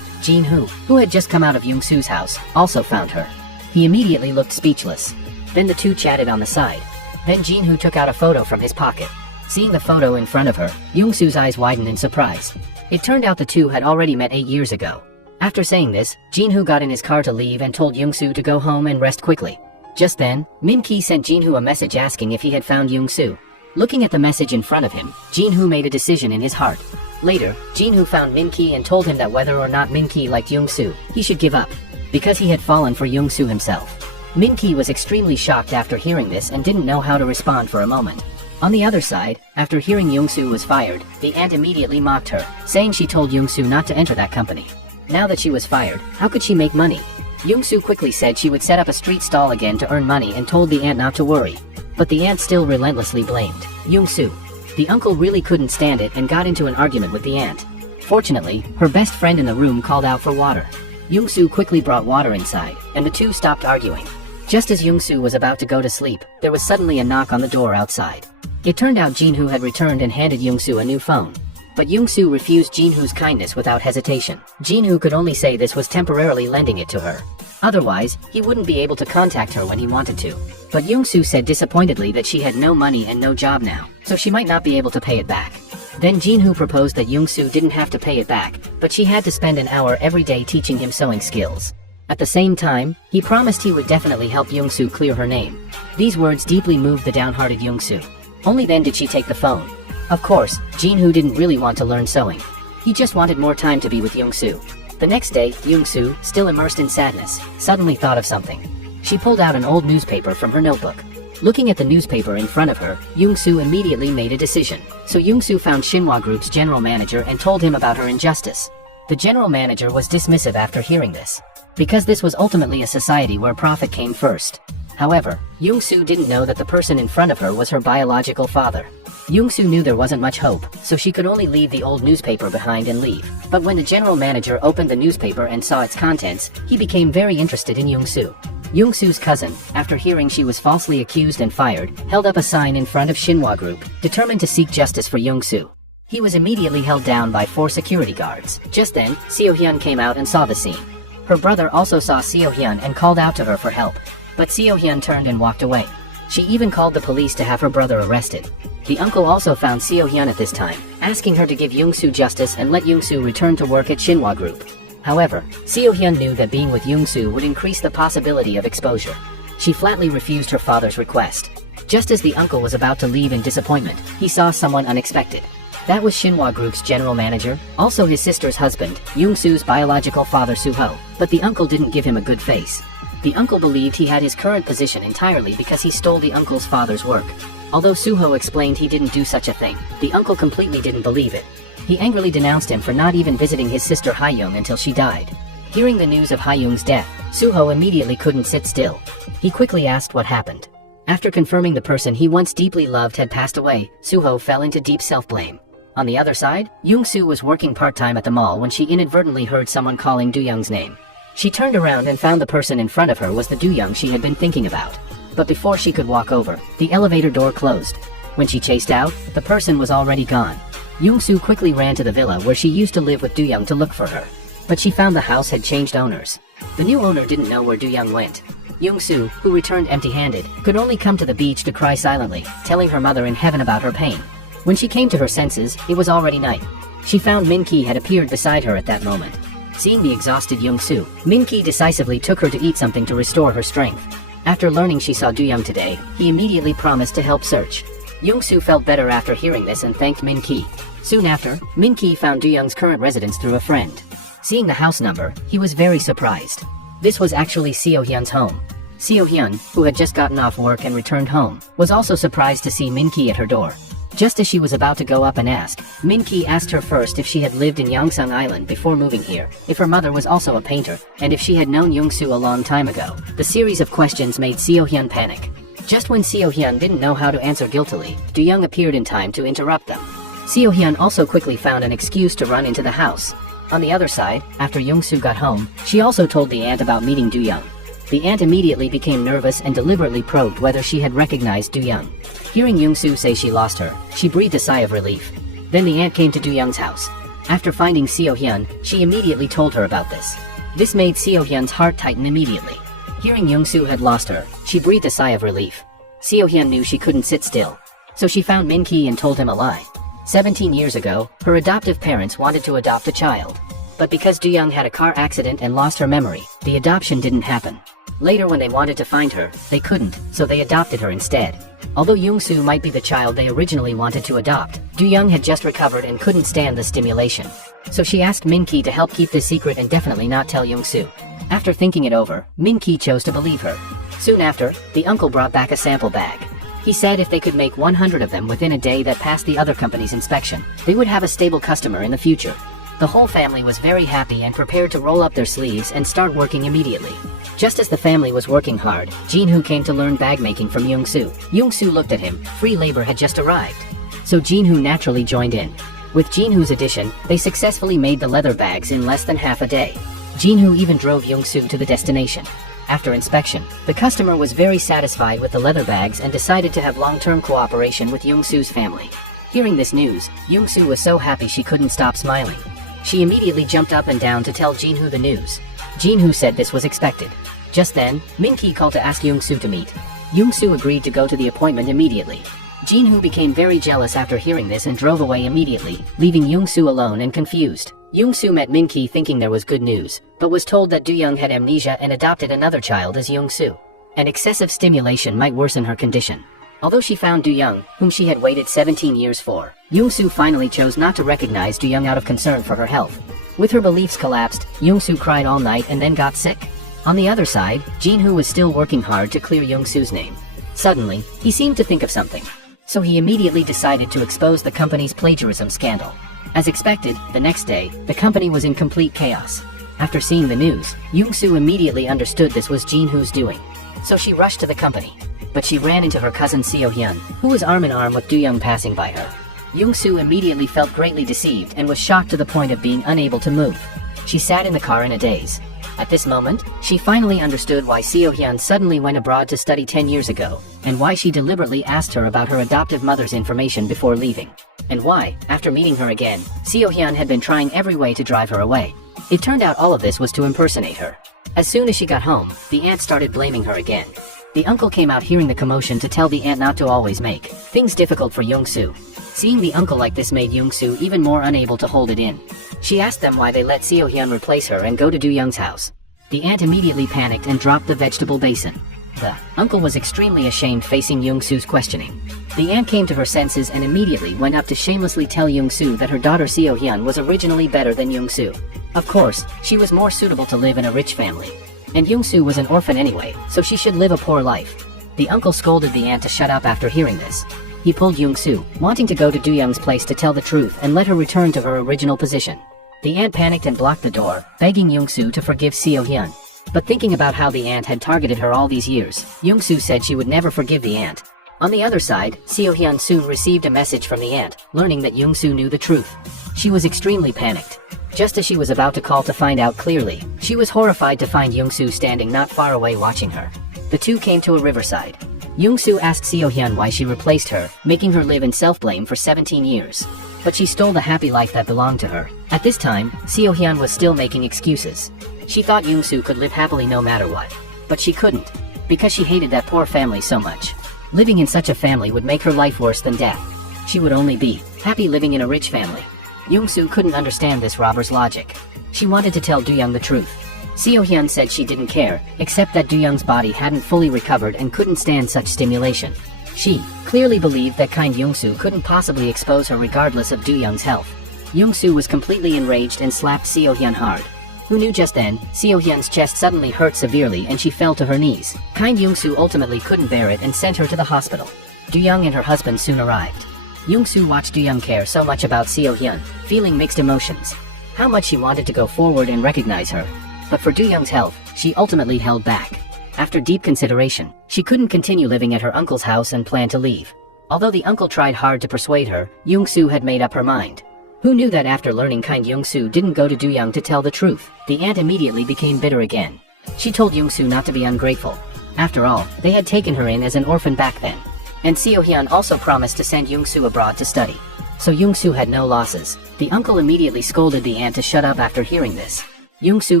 Jin-hoo, who had just come out of Young-soo's house, also found her. He immediately looked speechless. Then the two chatted on the side. Then Jin-hoo took out a photo from his pocket. Seeing the photo in front of her, Young-soo's eyes widened in surprise. It turned out the two had already met 8 years ago. After saying this, Jin-hoo got in his car to leave and told Young-soo to go home and rest quickly. Just then, Min-ki sent Jin-hoo a message asking if he had found Young-soo. Looking at the message in front of him, Jin-hoo made a decision in his heart. Later, Jin-hoo found Min-ki and told him that whether or not Min-ki liked Young-soo, he should give up, because he had fallen for Young-soo himself. Min-ki was extremely shocked after hearing this and didn't know how to respond for a moment. On the other side, after hearing Young-soo was fired, the aunt immediately mocked her, saying she told Young-soo not to enter that company. Now that she was fired, how could she make money? Young-soo quickly said she would set up a street stall again to earn money and told the aunt not to worry. But the aunt still relentlessly blamed Young-soo. The uncle really couldn't stand it and got into an argument with the aunt. Fortunately, her best friend in the room called out for water. Young-soo quickly brought water inside, and the two stopped arguing. Just as Young-soo was about to go to sleep, there was suddenly a knock on the door outside. It turned out Jin-hoo had returned and handed Young-soo a new phone. But Young-soo refused Jin-hoo's kindness without hesitation. Jin-hoo could only say this was temporarily lending it to her. Otherwise, he wouldn't be able to contact her when he wanted to. But Young-soo said disappointedly that she had no money and no job now, so she might not be able to pay it back. Then Jin-hoo proposed that Young-soo didn't have to pay it back, but she had to spend an hour every day teaching him sewing skills. At the same time, he promised he would definitely help Young-soo clear her name. These words deeply moved the downhearted Young-soo. Only then did she take the phone. Of course, Jin-hoo didn't really want to learn sewing. He just wanted more time to be with Young-soo. The next day, Young-soo, still immersed in sadness, suddenly thought of something. She pulled out an old newspaper from her notebook. Looking at the newspaper in front of her, Young-soo immediately made a decision. So Young-soo found Shinhwa Group's general manager and told him about her injustice. The general manager was dismissive after hearing this, because this was ultimately a society where profit came first. However, Young-soo didn't know that the person in front of her was her biological father. Young-soo knew there wasn't much hope, so she could only leave the old newspaper behind and leave. But when the general manager opened the newspaper and saw its contents, he became very interested in Young-soo. Young-soo's cousin, after hearing she was falsely accused and fired, held up a sign in front of Shinhwa Group, determined to seek justice for Young-soo. He was immediately held down by 4 security guards. Just then, Seo-hyun came out and saw the scene. Her brother also saw Seo-hyun and called out to her for help, but Seo-hyun turned and walked away. She even called the police to have her brother arrested. The uncle also found Seo-hyun at this time, asking her to give Young-soo justice and let Young-soo return to work at Shinhwa Group. However, Seo-hyun knew that being with Young-soo would increase the possibility of exposure. She flatly refused her father's request. Just as the uncle was about to leave in disappointment, he saw someone unexpected. That was Shinhwa Group's general manager, also his sister's husband, Young-soo's biological father Suho, but the uncle didn't give him a good face. The uncle believed he had his current position entirely because he stole the uncle's father's work. Although Suho explained he didn't do such a thing, the uncle completely didn't believe it. He angrily denounced him for not even visiting his sister Haeyoung until she died. Hearing the news of Haeyoung's death, Suho immediately couldn't sit still. He quickly asked what happened. After confirming the person he once deeply loved had passed away, Suho fell into deep self-blame. On the other side, Young-soo was working part-time at the mall when she inadvertently heard someone calling Do-young's name. She turned around and found the person in front of her was the Do-young she had been thinking about. But before she could walk over, the elevator door closed. When she chased out, the person was already gone. Young-soo quickly ran to the villa where she used to live with Do-young to look for her. But she found the house had changed owners. The new owner didn't know where Do-young went. Young-soo, who returned empty-handed, could only come to the beach to cry silently, telling her mother in heaven about her pain. When she came to her senses, it was already night. She found Min-ki had appeared beside her at that moment. Seeing the exhausted Young-soo, Min-ki decisively took her to eat something to restore her strength. After learning she saw Do-young today, he immediately promised to help search. Young-soo felt better after hearing this and thanked Min-ki. Soon after, Min-ki found Do-young's current residence through a friend. Seeing the house number, he was very surprised. This was actually Seo-hyun's home. Seo-hyun, who had just gotten off work and returned home, was also surprised to see Min-ki at her door. Just as she was about to go up and ask, Min-ki asked her first if she had lived in Yongsan Island before moving here, if her mother was also a painter, and if she had known Young-soo a long time ago. The series of questions made Seo-hyun panic. Just when Seo-hyun didn't know how to answer guiltily, Do-young appeared in time to interrupt them. Seo-hyun also quickly found an excuse to run into the house. On the other side, after Young-soo got home, she also told the aunt about meeting Do-young. The aunt immediately became nervous and deliberately probed whether she had recognized Do-young. Hearing Young-soo say she lost her, she breathed a sigh of relief. Then the aunt came to Do-young's house. After finding Seo-hyun, she immediately told her about this. This made Seo-hyun's heart tighten immediately. Hearing Young-soo had lost her, she breathed a sigh of relief. Seo-hyun knew she couldn't sit still. So she found Min-ki and told him a lie. 17 years ago, her adoptive parents wanted to adopt a child. But because Do-young had a car accident and lost her memory, the adoption didn't happen. Later when they wanted to find her, they couldn't, so they adopted her instead. Although Young-soo might be the child they originally wanted to adopt, Do-young had just recovered and couldn't stand the stimulation. So she asked Min-ki to help keep this secret and definitely not tell Young-soo. After thinking it over, Min-ki chose to believe her. Soon after, the uncle brought back a sample bag. He said if they could make 100 of them within a day that passed the other company's inspection, they would have a stable customer in the future. The whole family was very happy and prepared to roll up their sleeves and start working immediately. Just as the family was working hard, Jin-hoo came to learn bag making from Young-soo. Young-soo looked at him, free labor had just arrived. So Jin-hoo naturally joined in. With Jin-hoo's addition, they successfully made the leather bags in less than half a day. Jin-hoo even drove Young-soo to the destination. After inspection, the customer was very satisfied with the leather bags and decided to have long-term cooperation with Young-soo's family. Hearing this news, Young-soo was so happy she couldn't stop smiling. She immediately jumped up and down to tell Jin-hoo the news. Jin-hoo said this was expected. Just then, Min-ki called to ask Young-soo to meet. Young-soo agreed to go to the appointment immediately. Jin-hoo became very jealous after hearing this and drove away immediately, leaving Young-soo alone and confused. Young-soo met Min-ki thinking there was good news, but was told that Do-young had amnesia and adopted another child as Young-soo. And excessive stimulation might worsen her condition. Although she found Do-young, whom she had waited 17 years for, Young-soo finally chose not to recognize Do-young out of concern for her health. With her beliefs collapsed, Young-soo cried all night and then got sick. On the other side, Jin-hoo was still working hard to clear Young-soo's name. Suddenly, he seemed to think of something. So he immediately decided to expose the company's plagiarism scandal. As expected, the next day, the company was in complete chaos. After seeing the news, Young-soo immediately understood this was Jin-hoo's doing. So she rushed to the company. But she ran into her cousin Seo-hyun, who was arm in arm with Do-young passing by her. Young-soo immediately felt greatly deceived and was shocked to the point of being unable to move. She sat in the car in a daze. At this moment, she finally understood why Seo-hyun suddenly went abroad to study 10 years ago, and why she deliberately asked her about her adoptive mother's information before leaving. And why, after meeting her again, Seo-hyun had been trying every way to drive her away. It turned out all of this was to impersonate her. As soon as she got home, the aunt started blaming her again. The uncle came out hearing the commotion to tell the aunt not to always make things difficult for Young-soo. Seeing the uncle like this made Young-soo even more unable to hold it in. She asked them why they let Seo-hyun replace her and go to Do-young's house. The aunt immediately panicked and dropped the vegetable basin. The uncle was extremely ashamed facing Young-soo's questioning. The aunt came to her senses and immediately went up to shamelessly tell Young-soo that her daughter Seo-hyun was originally better than Young-soo. Of course, she was more suitable to live in a rich family. And Young-soo was an orphan anyway, so she should live a poor life. The uncle scolded the aunt to shut up after hearing this. He pulled Young-soo, wanting to go to Do-young's place to tell the truth and let her return to her original position. The aunt panicked and blocked the door, begging Young-soo to forgive Seo-hyun. But thinking about how the aunt had targeted her all these years, Young-soo said she would never forgive the aunt. On the other side, Seo-hyun soon received a message from the aunt, learning that Young-soo knew the truth. She was extremely panicked. Just as she was about to call to find out clearly, she was horrified to find Young-soo standing not far away watching her. The two came to a riverside. Young-soo asked Seo-hyun why she replaced her, making her live in self-blame for 17 years. But she stole the happy life that belonged to her. At this time, Seo-hyun was still making excuses. She thought Young-soo could live happily no matter what. But she couldn't, because she hated that poor family so much. Living in such a family would make her life worse than death. She would only be happy living in a rich family. Young-soo couldn't understand this robber's logic. She wanted to tell Do-young the truth. Seo-hyun said she didn't care, except that Do-young's body hadn't fully recovered and couldn't stand such stimulation. She clearly believed that kind Young-soo couldn't possibly expose her regardless of Do-young's health. Young-soo was completely enraged and slapped Seo-hyun hard. Who knew just then, Seo-hyun's chest suddenly hurt severely and she fell to her knees. Kind Young-soo ultimately couldn't bear it and sent her to the hospital. Do-young and her husband soon arrived. Young-soo watched Do-young care so much about Seo-hyun, feeling mixed emotions. How much she wanted to go forward and recognize her. But for Do-young's health, she ultimately held back. After deep consideration, she couldn't continue living at her uncle's house and planned to leave. Although the uncle tried hard to persuade her, Young-soo had made up her mind. Who knew that after learning kind Young-soo didn't go to Do-young to tell the truth, the aunt immediately became bitter again. She told Young-soo not to be ungrateful. After all, they had taken her in as an orphan back then. And Seo-hyun also promised to send Young-soo abroad to study. So Young-soo had no losses. The uncle immediately scolded the aunt to shut up after hearing this. Young-soo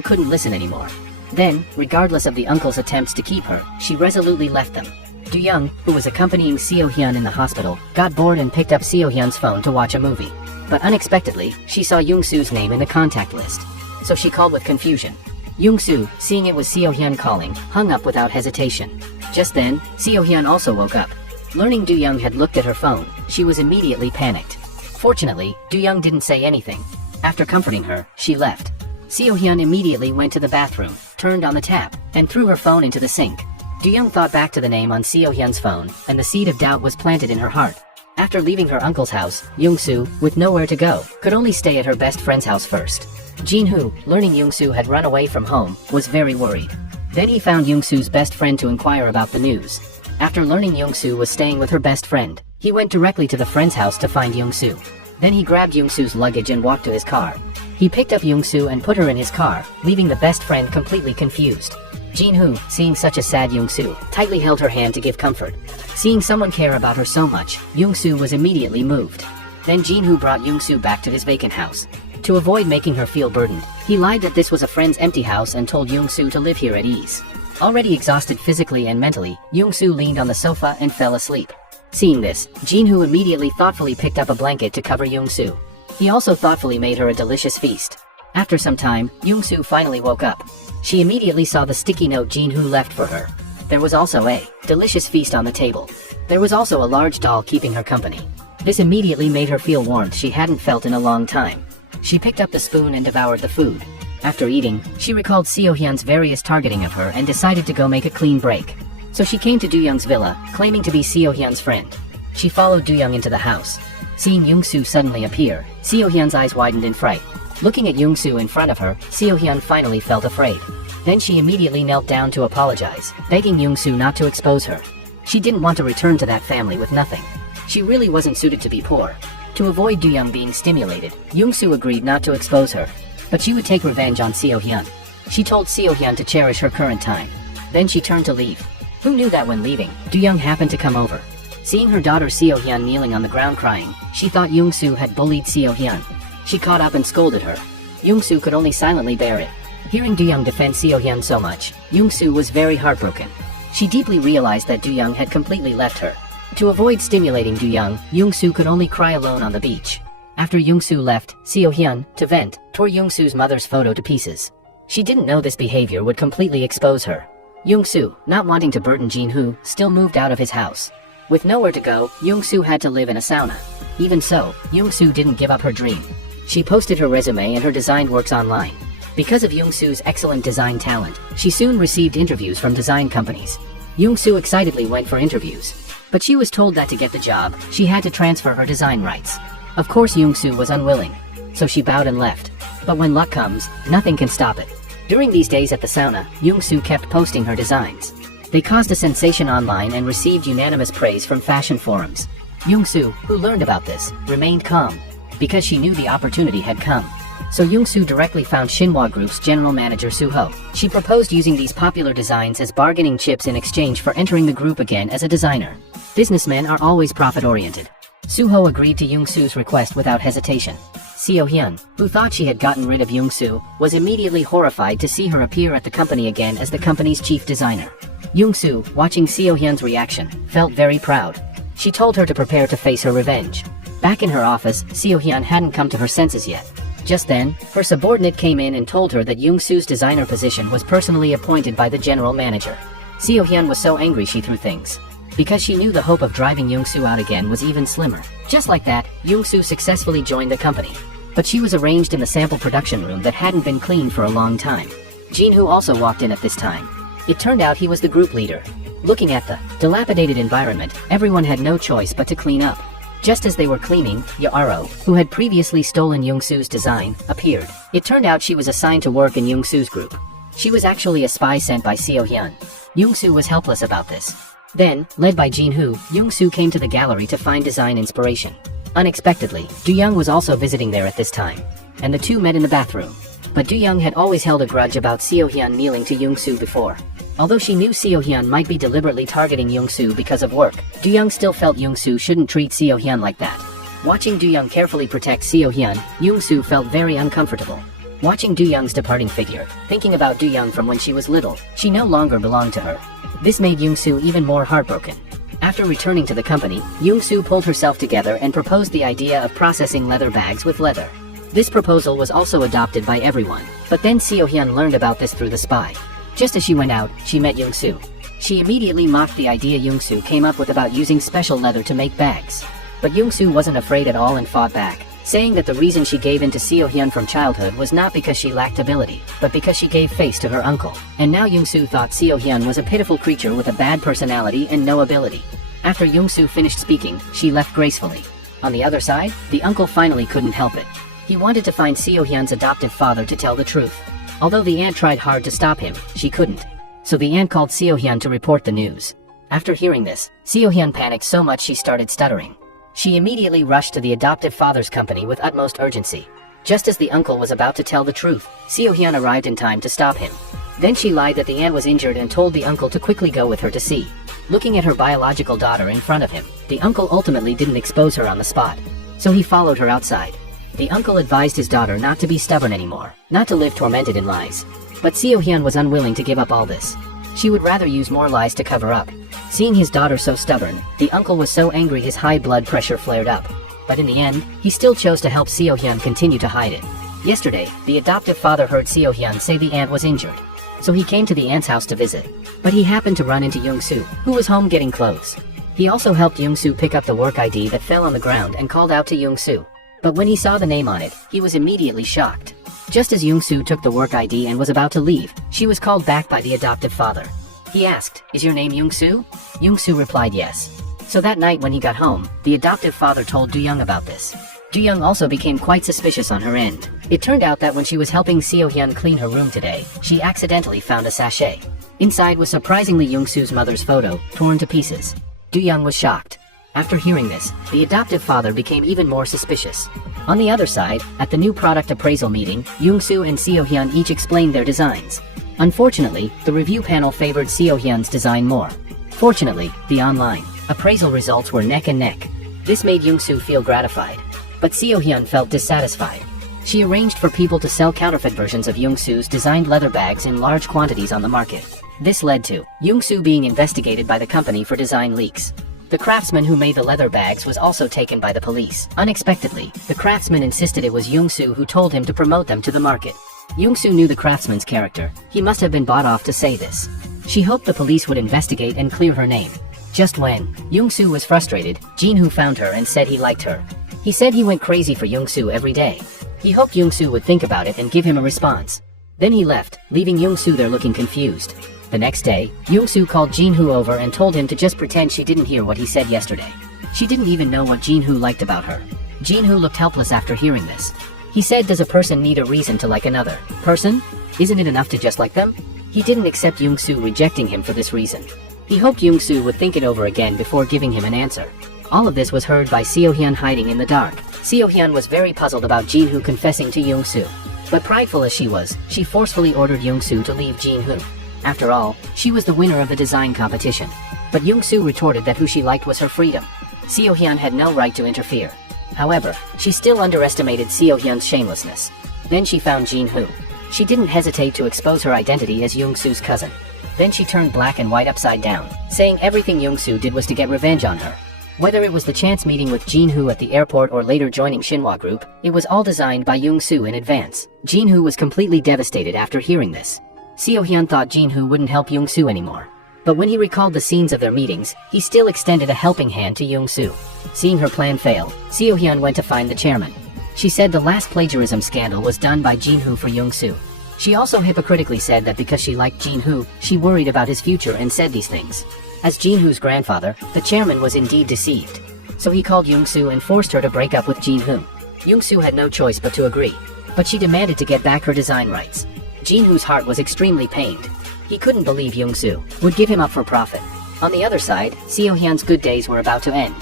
couldn't listen anymore. Then, regardless of the uncle's attempts to keep her, she resolutely left them. Do-young, who was accompanying Seo-hyun in the hospital, got bored and picked up Seo-hyun's phone to watch a movie. But unexpectedly, she saw Young-soo's name in the contact list. So she called with confusion. Young-soo, seeing it was Seo-hyun calling, hung up without hesitation. Just then, Seo-hyun also woke up. Learning Do-young had looked at her phone, she was immediately panicked. Fortunately, Do-young didn't say anything. After comforting her, she left. Seo-hyun immediately went to the bathroom, turned on the tap, and threw her phone into the sink. Do-young thought back to the name on Seo-hyun's phone, and the seed of doubt was planted in her heart. After leaving her uncle's house, Young-soo, with nowhere to go, could only stay at her best friend's house first. Jin-hoo, learning Young-soo had run away from home, was very worried. Then he found Young-soo's best friend to inquire about the news. After learning Young-soo was staying with her best friend, he went directly to the friend's house to find Young-soo. Then he grabbed Young-soo's luggage and walked to his car. He picked up Young-soo and put her in his car, leaving the best friend completely confused. Jin-hoo, seeing such a sad Young-soo, tightly held her hand to give comfort. Seeing someone care about her so much, Young-soo was immediately moved. Then Jin-hoo brought Young-soo back to his vacant house. To avoid making her feel burdened, he lied that this was a friend's empty house and told Young-soo to live here at ease. Already exhausted physically and mentally, Young-soo leaned on the sofa and fell asleep. Seeing this, Jin-hoo immediately thoughtfully picked up a blanket to cover Young-soo. He also thoughtfully made her a delicious feast. After some time, Young-soo finally woke up. She immediately saw the sticky note Jin-hoo left for her. There was also a delicious feast on the table. There was also a large doll keeping her company. This immediately made her feel warmth she hadn't felt in a long time. She picked up the spoon and devoured the food. After eating, she recalled Seo-hyun's various targeting of her and decided to go make a clean break. So she came to Do-young's villa, claiming to be Seo-hyun's friend. She followed Do-young into the house. Seeing Young-soo suddenly appear, Seo-hyun's eyes widened in fright. Looking at Young-soo in front of her, Seo-hyun finally felt afraid. Then she immediately knelt down to apologize, begging Young-soo not to expose her. She didn't want to return to that family with nothing. She really wasn't suited to be poor. To avoid Do-young being stimulated, Young-soo agreed not to expose her. But she would take revenge on Seo-hyun. She told Seo-hyun to cherish her current time. Then she turned to leave. Who knew that when leaving, Do-young happened to come over. Seeing her daughter Seo-hyun kneeling on the ground crying, she thought Young-soo had bullied Seo-hyun. She caught up and scolded her. Young-soo could only silently bear it. Hearing Do-young defend Seo-hyun so much, Young-soo was very heartbroken. She deeply realized that Do-young had completely left her. To avoid stimulating Do-young, Young-soo could only cry alone on the beach. After Young-soo left, Seo-hyun, to vent, tore Young-soo's mother's photo to pieces. She didn't know this behavior would completely expose her. Young-soo, not wanting to burden Jin-hoo, still moved out of his house. With nowhere to go, Young-soo had to live in a sauna. Even so, Young-soo didn't give up her dream. She posted her resume and her designed works online. Because of Young-soo's excellent design talent, she soon received interviews from design companies. Young-soo excitedly went for interviews. But she was told that to get the job, she had to transfer her design rights. Of course Young-soo was unwilling. So she bowed and left. But when luck comes, nothing can stop it. During these days at the sauna, Young-soo kept posting her designs. They caused a sensation online and received unanimous praise from fashion forums. Young-soo, who learned about this, remained calm, because she knew the opportunity had come. So Young-soo directly found Shinhwa Group's general manager Soo-ho. She proposed using these popular designs as bargaining chips in exchange for entering the group again as a designer. Businessmen are always profit-oriented. Soo-ho agreed to Young-soo's request without hesitation. Seo-hyun, who thought she had gotten rid of Young-soo, was immediately horrified to see her appear at the company again as the company's chief designer. Young-soo, watching Seo-hyun's reaction, felt very proud. She told her to prepare to face her revenge. Back in her office, Seo-hyun hadn't come to her senses yet. Just then, her subordinate came in and told her that Young-soo's designer position was personally appointed by the general manager. Seo-hyun was so angry she threw things. Because she knew the hope of driving Young-soo out again was even slimmer. Just like that, Young-soo successfully joined the company. But she was arranged in the sample production room that hadn't been cleaned for a long time. Jin-hoo also walked in at this time. It turned out he was the group leader. Looking at the dilapidated environment, everyone had no choice but to clean up. Just as they were cleaning, Yaaro, who had previously stolen Young-soo's design, appeared. It turned out she was assigned to work in Young-soo's group. She was actually a spy sent by Seo-hyun. Young-soo was helpless about this. Then, led by Jin-hoo, Young-soo came to the gallery to find design inspiration. Unexpectedly, Do-young was also visiting there at this time, and the two met in the bathroom. But Do-young had always held a grudge about Seo-hyun kneeling to Young-soo before. Although she knew Seo-hyun might be deliberately targeting Young-soo because of work, Do-young still felt Young-soo shouldn't treat Seo-hyun like that. Watching Do-young carefully protect Seo-hyun, Young-soo felt very uncomfortable. Watching Do-young's departing figure, thinking about Do-young from when she was little, she no longer belonged to her. This made Young-soo even more heartbroken. After returning to the company, Young-soo pulled herself together and proposed the idea of processing leather bags with leather. This proposal was also adopted by everyone, but then Seo-hyun learned about this through the spy. Just as she went out, she met Young-soo. She immediately mocked the idea Young-soo came up with about using special leather to make bags. But Young-soo wasn't afraid at all and fought back, saying that the reason she gave in to Seo-hyun from childhood was not because she lacked ability, but because she gave face to her uncle. And now Young-soo thought Seo-hyun was a pitiful creature with a bad personality and no ability. After Young-soo finished speaking, she left gracefully. On the other side, the uncle finally couldn't help it. He wanted to find Seo-hyun's adoptive father to tell the truth. Although the aunt tried hard to stop him, she couldn't. So the aunt called Seo-hyun to report the news. After hearing this, Seo-hyun panicked so much she started stuttering. She immediately rushed to the adoptive father's company with utmost urgency. Just as the uncle was about to tell the truth, Seo-hyun arrived in time to stop him. Then she lied that the aunt was injured and told the uncle to quickly go with her to see. Looking at her biological daughter in front of him, the uncle ultimately didn't expose her on the spot. So he followed her outside. The uncle advised his daughter not to be stubborn anymore, not to live tormented in lies. But Seo-hyun was unwilling to give up all this. She would rather use more lies to cover up. Seeing his daughter so stubborn, the uncle was so angry his high blood pressure flared up. But in the end, he still chose to help Seo-hyun continue to hide it. Yesterday, the adoptive father heard Seo-hyun say the aunt was injured. So he came to the aunt's house to visit. But he happened to run into Young-soo, who was home getting clothes. He also helped Young-soo pick up the work ID that fell on the ground and called out to Young-soo. But when he saw the name on it, he was immediately shocked. Just as Young-soo took the work ID and was about to leave, she was called back by the adoptive father. He asked, "Is your name Young-soo?" Young-soo replied yes. So that night when he got home, the adoptive father told Do-young about this. Do-young also became quite suspicious on her end. It turned out that when she was helping Seo-hyun clean her room today, she accidentally found a sachet. Inside was surprisingly Young-soo's mother's photo, torn to pieces. Do-young was shocked. After hearing this, the adoptive father became even more suspicious. On the other side, at the new product appraisal meeting, Young-soo and Seo-hyun each explained their designs. Unfortunately, the review panel favored Seo-hyun's design more. Fortunately, the online appraisal results were neck and neck. This made Young-soo feel gratified. But Seo-hyun felt dissatisfied. She arranged for people to sell counterfeit versions of Young-soo's designed leather bags in large quantities on the market. This led to Young-soo being investigated by the company for design leaks. The craftsman who made the leather bags was also taken by the police. Unexpectedly, the craftsman insisted it was Young-soo who told him to promote them to the market. Young-soo knew the craftsman's character. He must have been bought off to say this. She hoped the police would investigate and clear her name. Just when Young-soo was frustrated, Jin-hoo found her and said he liked her. He said he went crazy for Young-soo every day. He hoped Young-soo would think about it and give him a response. Then he left, leaving Young-soo there looking confused. The next day, Young-soo called Jin-hoo over and told him to just pretend she didn't hear what he said yesterday. She didn't even know what Jin-hoo liked about her. Jin-hoo looked helpless after hearing this. He said, does a person need a reason to like another person? Isn't it enough to just like them? He didn't accept Young-soo rejecting him for this reason. He hoped Young-soo would think it over again before giving him an answer. All of this was heard by Seo-hyun hiding in the dark. Seo-hyun was very puzzled about Jin-hoo confessing to Young-soo. But prideful as she was, she forcefully ordered Young-soo to leave Jin-hoo. After all, she was the winner of the design competition. But Young-soo retorted that who she liked was her freedom. Seo-hyun had no right to interfere. However, she still underestimated Seo-hyun's shamelessness. Then she found Jin-hoo. She didn't hesitate to expose her identity as Young-soo's cousin. Then she turned black and white upside down, saying everything Young-soo did was to get revenge on her. Whether it was the chance meeting with Jin-hoo at the airport or later joining Shinhwa Group, it was all designed by Young-soo in advance. Jin-hoo was completely devastated after hearing this. Seo-hyun thought Jin-hoo wouldn't help Young-soo anymore. But when he recalled the scenes of their meetings, he still extended a helping hand to Young-soo. Seeing her plan fail, Seo-hyun went to find the chairman. She said the last plagiarism scandal was done by Jin-hoo for Young-soo. She also hypocritically said that because she liked Jin-hoo, she worried about his future and said these things. As Jin-hoo's grandfather, the chairman was indeed deceived. So he called Young-soo and forced her to break up with Jin-hoo. Young-soo had no choice but to agree. But she demanded to get back her design rights. Jin-hoo's heart was extremely pained. He couldn't believe Young-soo would give him up for profit. On the other side, Seo-hyun's good days were about to end.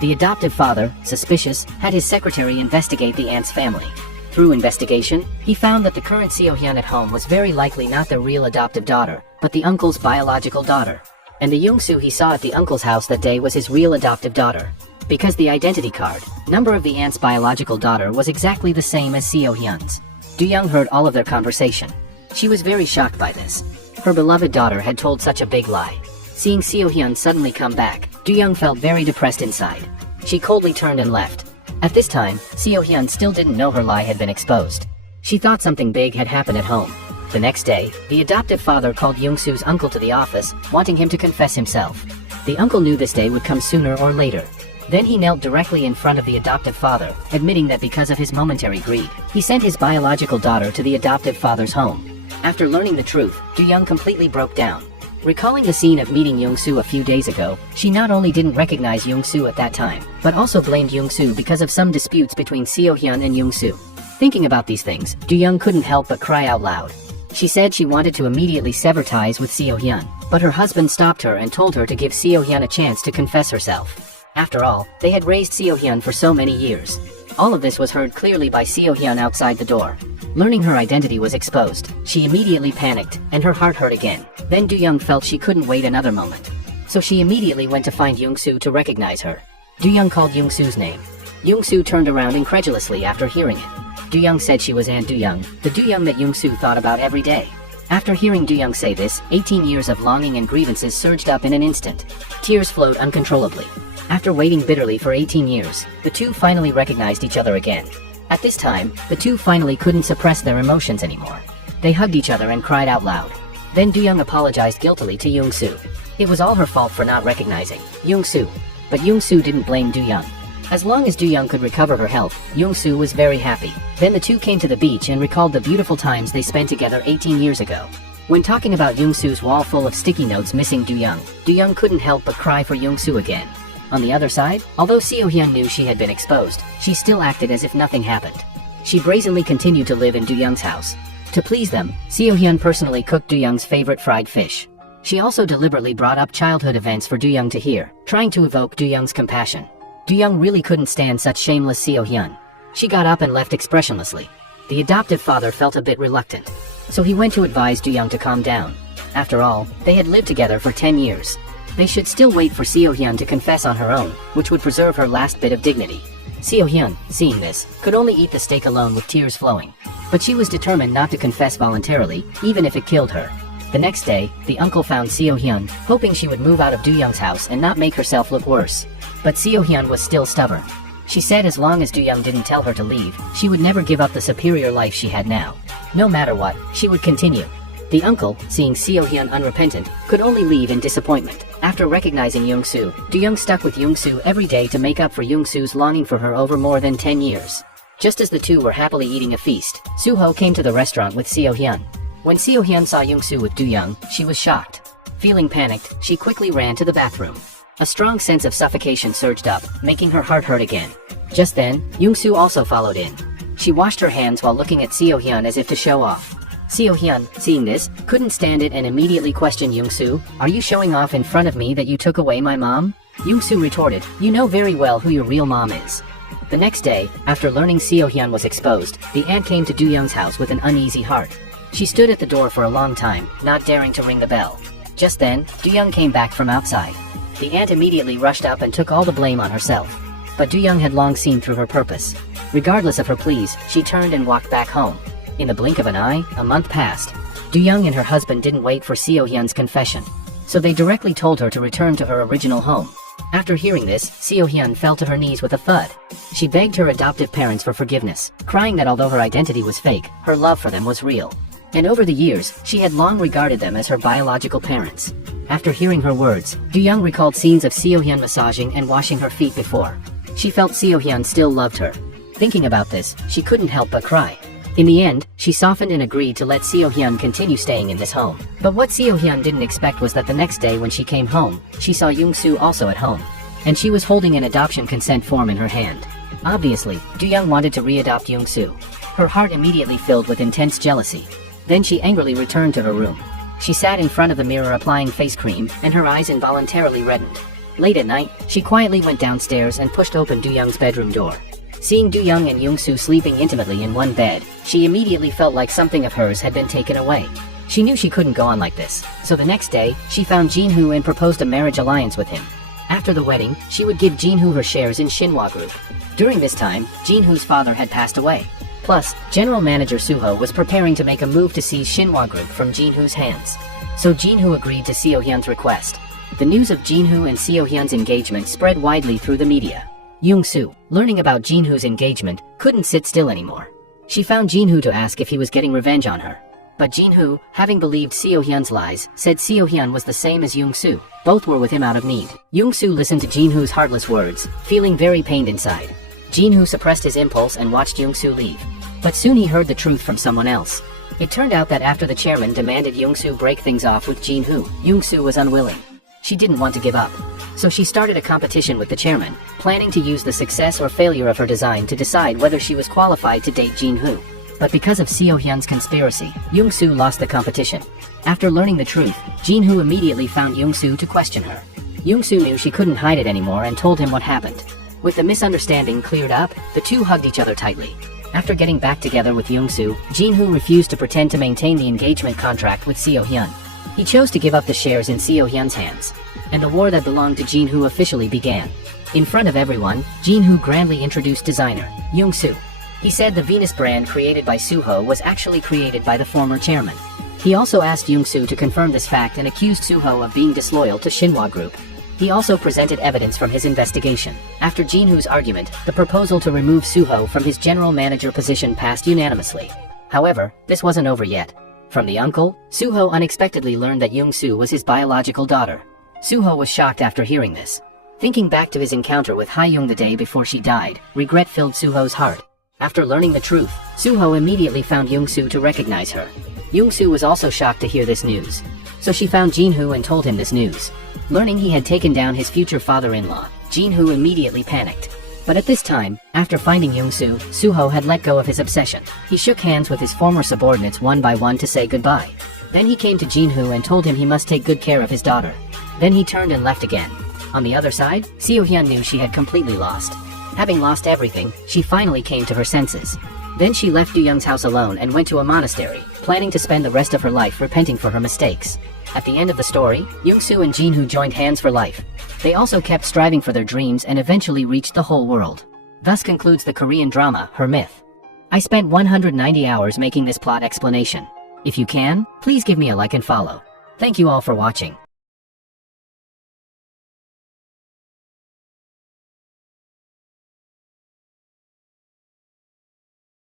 The adoptive father, suspicious, had his secretary investigate the aunt's family. Through investigation, he found that the current Seo-hyun at home was very likely not the real adoptive daughter, but the uncle's biological daughter. And the Young-soo he saw at the uncle's house that day was his real adoptive daughter. Because the identity card number of the aunt's biological daughter was exactly the same as Seo-hyun's. Do-young heard all of their conversation. She was very shocked by this. Her beloved daughter had told such a big lie. Seeing Seo-hyun suddenly come back, Do-young felt very depressed inside. She coldly turned and left. At this time, Seo-hyun still didn't know her lie had been exposed. She thought something big had happened at home. The next day, the adoptive father called Young-soo's uncle to the office, wanting him to confess himself. The uncle knew this day would come sooner or later. Then he knelt directly in front of the adoptive father, admitting that because of his momentary greed, he sent his biological daughter to the adoptive father's home. After learning the truth, Do-young completely broke down. Recalling the scene of meeting Young-soo a few days ago, she not only didn't recognize Young-soo at that time, but also blamed Young-soo because of some disputes between Seo-hyun and Young-soo. Thinking about these things, Do-young couldn't help but cry out loud. She said she wanted to immediately sever ties with Seo-hyun, but her husband stopped her and told her to give Seo-hyun a chance to confess herself. After all, they had raised Seo-hyun for so many years. All of this was heard clearly by Seo-hyun outside the door. Learning her identity was exposed, she immediately panicked, and her heart hurt again. Then Do-young felt she couldn't wait another moment. So she immediately went to find Young-soo to recognize her. Do-young called Young-soo's name. Young-soo turned around incredulously after hearing it. Do-young said she was Aunt Do-young, the Do-young that Young-soo thought about every day. After hearing Do-young say this, 18 years of longing and grievances surged up in an instant. Tears flowed uncontrollably. After waiting bitterly for 18 years, the two finally recognized each other again. At this time, the two finally couldn't suppress their emotions anymore. They hugged each other and cried out loud. Then Do-young apologized guiltily to Young-soo. It was all her fault for not recognizing Young-soo. But Young-soo didn't blame Do-young. As long as Do-young could recover her health, Young-soo was very happy. Then the two came to the beach and recalled the beautiful times they spent together 18 years ago. When talking about Young-soo's wall full of sticky notes missing Do-young couldn't help but cry for Young-soo again. On the other side, although Seo-hyun knew she had been exposed, she still acted as if nothing happened. She brazenly continued to live in Do-young's house. To please them, Seo-hyun personally cooked Do-young's favorite fried fish. She also deliberately brought up childhood events for Do-young to hear, trying to evoke Do-young's compassion. Do-young really couldn't stand such shameless Seo-hyun. She got up and left expressionlessly. The adoptive father felt a bit reluctant, so he went to advise Do-young to calm down. After all, they had lived together for 10 years. They should still wait for Seo-hyun to confess on her own, which would preserve her last bit of dignity. Seo-hyun, seeing this, could only eat the steak alone with tears flowing. But she was determined not to confess voluntarily, even if it killed her. The next day, the uncle found Seo-hyun, hoping she would move out of Do-young's house and not make herself look worse. But Seo-hyun was still stubborn. She said as long as Do-young didn't tell her to leave, she would never give up the superior life she had now. No matter what, she would continue. The uncle, seeing Seo-hyun unrepentant, could only leave in disappointment. After recognizing Young-soo, Do-young stuck with Young-soo every day to make up for Young-soo's longing for her over more than 10 years. Just as the two were happily eating a feast, Soo-ho came to the restaurant with Seo-hyun. When Seo-hyun saw Young-soo with Do-young, she was shocked. Feeling panicked, she quickly ran to the bathroom. A strong sense of suffocation surged up, making her heart hurt again. Just then, Young-soo also followed in. She washed her hands while looking at Seo-hyun as if to show off. Seo-hyun, seeing this, couldn't stand it and immediately questioned Young-soo, "Are you showing off in front of me that you took away my mom?" Young-soo retorted, "You know very well who your real mom is." The next day, after learning Seo-hyun was exposed, the aunt came to Do-young's house with an uneasy heart. She stood at the door for a long time, not daring to ring the bell. Just then, Do-young came back from outside. The aunt immediately rushed up and took all the blame on herself. But Do-young had long seen through her purpose. Regardless of her pleas, she turned and walked back home. In the blink of an eye, a month passed. Do-young and her husband didn't wait for Seo-hyun's confession, so they directly told her to return to her original home. After hearing this, Seo-hyun fell to her knees with a thud. She begged her adoptive parents for forgiveness, crying that although her identity was fake, her love for them was real. And over the years, she had long regarded them as her biological parents. After hearing her words, Do-young recalled scenes of Seo-hyun massaging and washing her feet before. She felt Seo-hyun still loved her. Thinking about this, she couldn't help but cry. In the end, she softened and agreed to let Seo-hyun continue staying in this home. But what Seo-hyun didn't expect was that the next day when she came home, she saw Young-soo also at home. And she was holding an adoption consent form in her hand. Obviously, Do-young wanted to re-adopt Young-soo. Her heart immediately filled with intense jealousy. Then she angrily returned to her room. She sat in front of the mirror applying face cream, and her eyes involuntarily reddened. Late at night, she quietly went downstairs and pushed open Do-young's bedroom door. Seeing Do-young and Young-soo sleeping intimately in one bed, she immediately felt like something of hers had been taken away. She knew she couldn't go on like this, so the next day, she found Jin-hoo and proposed a marriage alliance with him. After the wedding, she would give Jin-hoo her shares in Shinhwa Group. During this time, Jin-hoo's father had passed away. Plus, General Manager Soo-ho was preparing to make a move to seize Shinhwa Group from Jin-hoo's hands. So Jin-hoo agreed to Seo-hyun's request. The news of Jin-hoo and Seo-hyun's engagement spread widely through the media. Young-soo, learning about Jin-hoo's engagement, couldn't sit still anymore. She found Jin-hoo to ask if he was getting revenge on her. But Jin-hoo, having believed Seo-hyun's lies, said Seo-hyun was the same as Young-soo. Both were with him out of need. Young-soo listened to Jin-hoo's heartless words, feeling very pained inside. Jin-hoo suppressed his impulse and watched Young-soo leave. But soon he heard the truth from someone else. It turned out that after the chairman demanded Young-soo break things off with Jin-hoo, Young-soo was unwilling. She didn't want to give up. So she started a competition with the chairman, planning to use the success or failure of her design to decide whether she was qualified to date Jin-hoo. But because of Seo-hyun's conspiracy, Young-soo lost the competition. After learning the truth, Jin-hoo immediately found Young-soo to question her. Young-soo knew she couldn't hide it anymore and told him what happened. With the misunderstanding cleared up, the two hugged each other tightly. After getting back together with Young-soo, Jin-hoo refused to pretend to maintain the engagement contract with Seo-hyun. He chose to give up the shares in Seo-hyun's hands. And the war that belonged to Jin-hoo officially began. In front of everyone, Jin-hoo grandly introduced designer, Young-soo. He said the Venus brand created by Soo-ho was actually created by the former chairman. He also asked Young-soo to confirm this fact and accused Soo-ho of being disloyal to Shinhwa Group. He also presented evidence from his investigation. After Jin-hoo's argument, the proposal to remove Soo-ho from his general manager position passed unanimously. However, this wasn't over yet. From the uncle, Soo-ho unexpectedly learned that Young-soo was his biological daughter. Soo-ho was shocked after hearing this. Thinking back to his encounter with Ha-young the day before she died, regret filled Soo-ho's heart. After learning the truth, Soo-ho immediately found Young-soo to recognize her. Young-soo was also shocked to hear this news. So she found Jin-hoo and told him this news. Learning he had taken down his future father-in-law, Jin-hoo immediately panicked. But at this time, after finding Young-soo, Soo-ho had let go of his obsession. He shook hands with his former subordinates one by one to say goodbye. Then he came to Jin-hoo and told him he must take good care of his daughter. Then he turned and left again. On the other side, Seo-hyun knew she had completely lost. Having lost everything, she finally came to her senses. Then she left Du-young's house alone and went to a monastery, planning to spend the rest of her life repenting for her mistakes. At the end of the story, Young-soo and Jin-hoo joined hands for life. They also kept striving for their dreams and eventually reached the whole world. Thus concludes the Korean drama, Her Myth. I spent 190 hours making this plot explanation. If you can, please give me a like and follow. Thank you all for watching.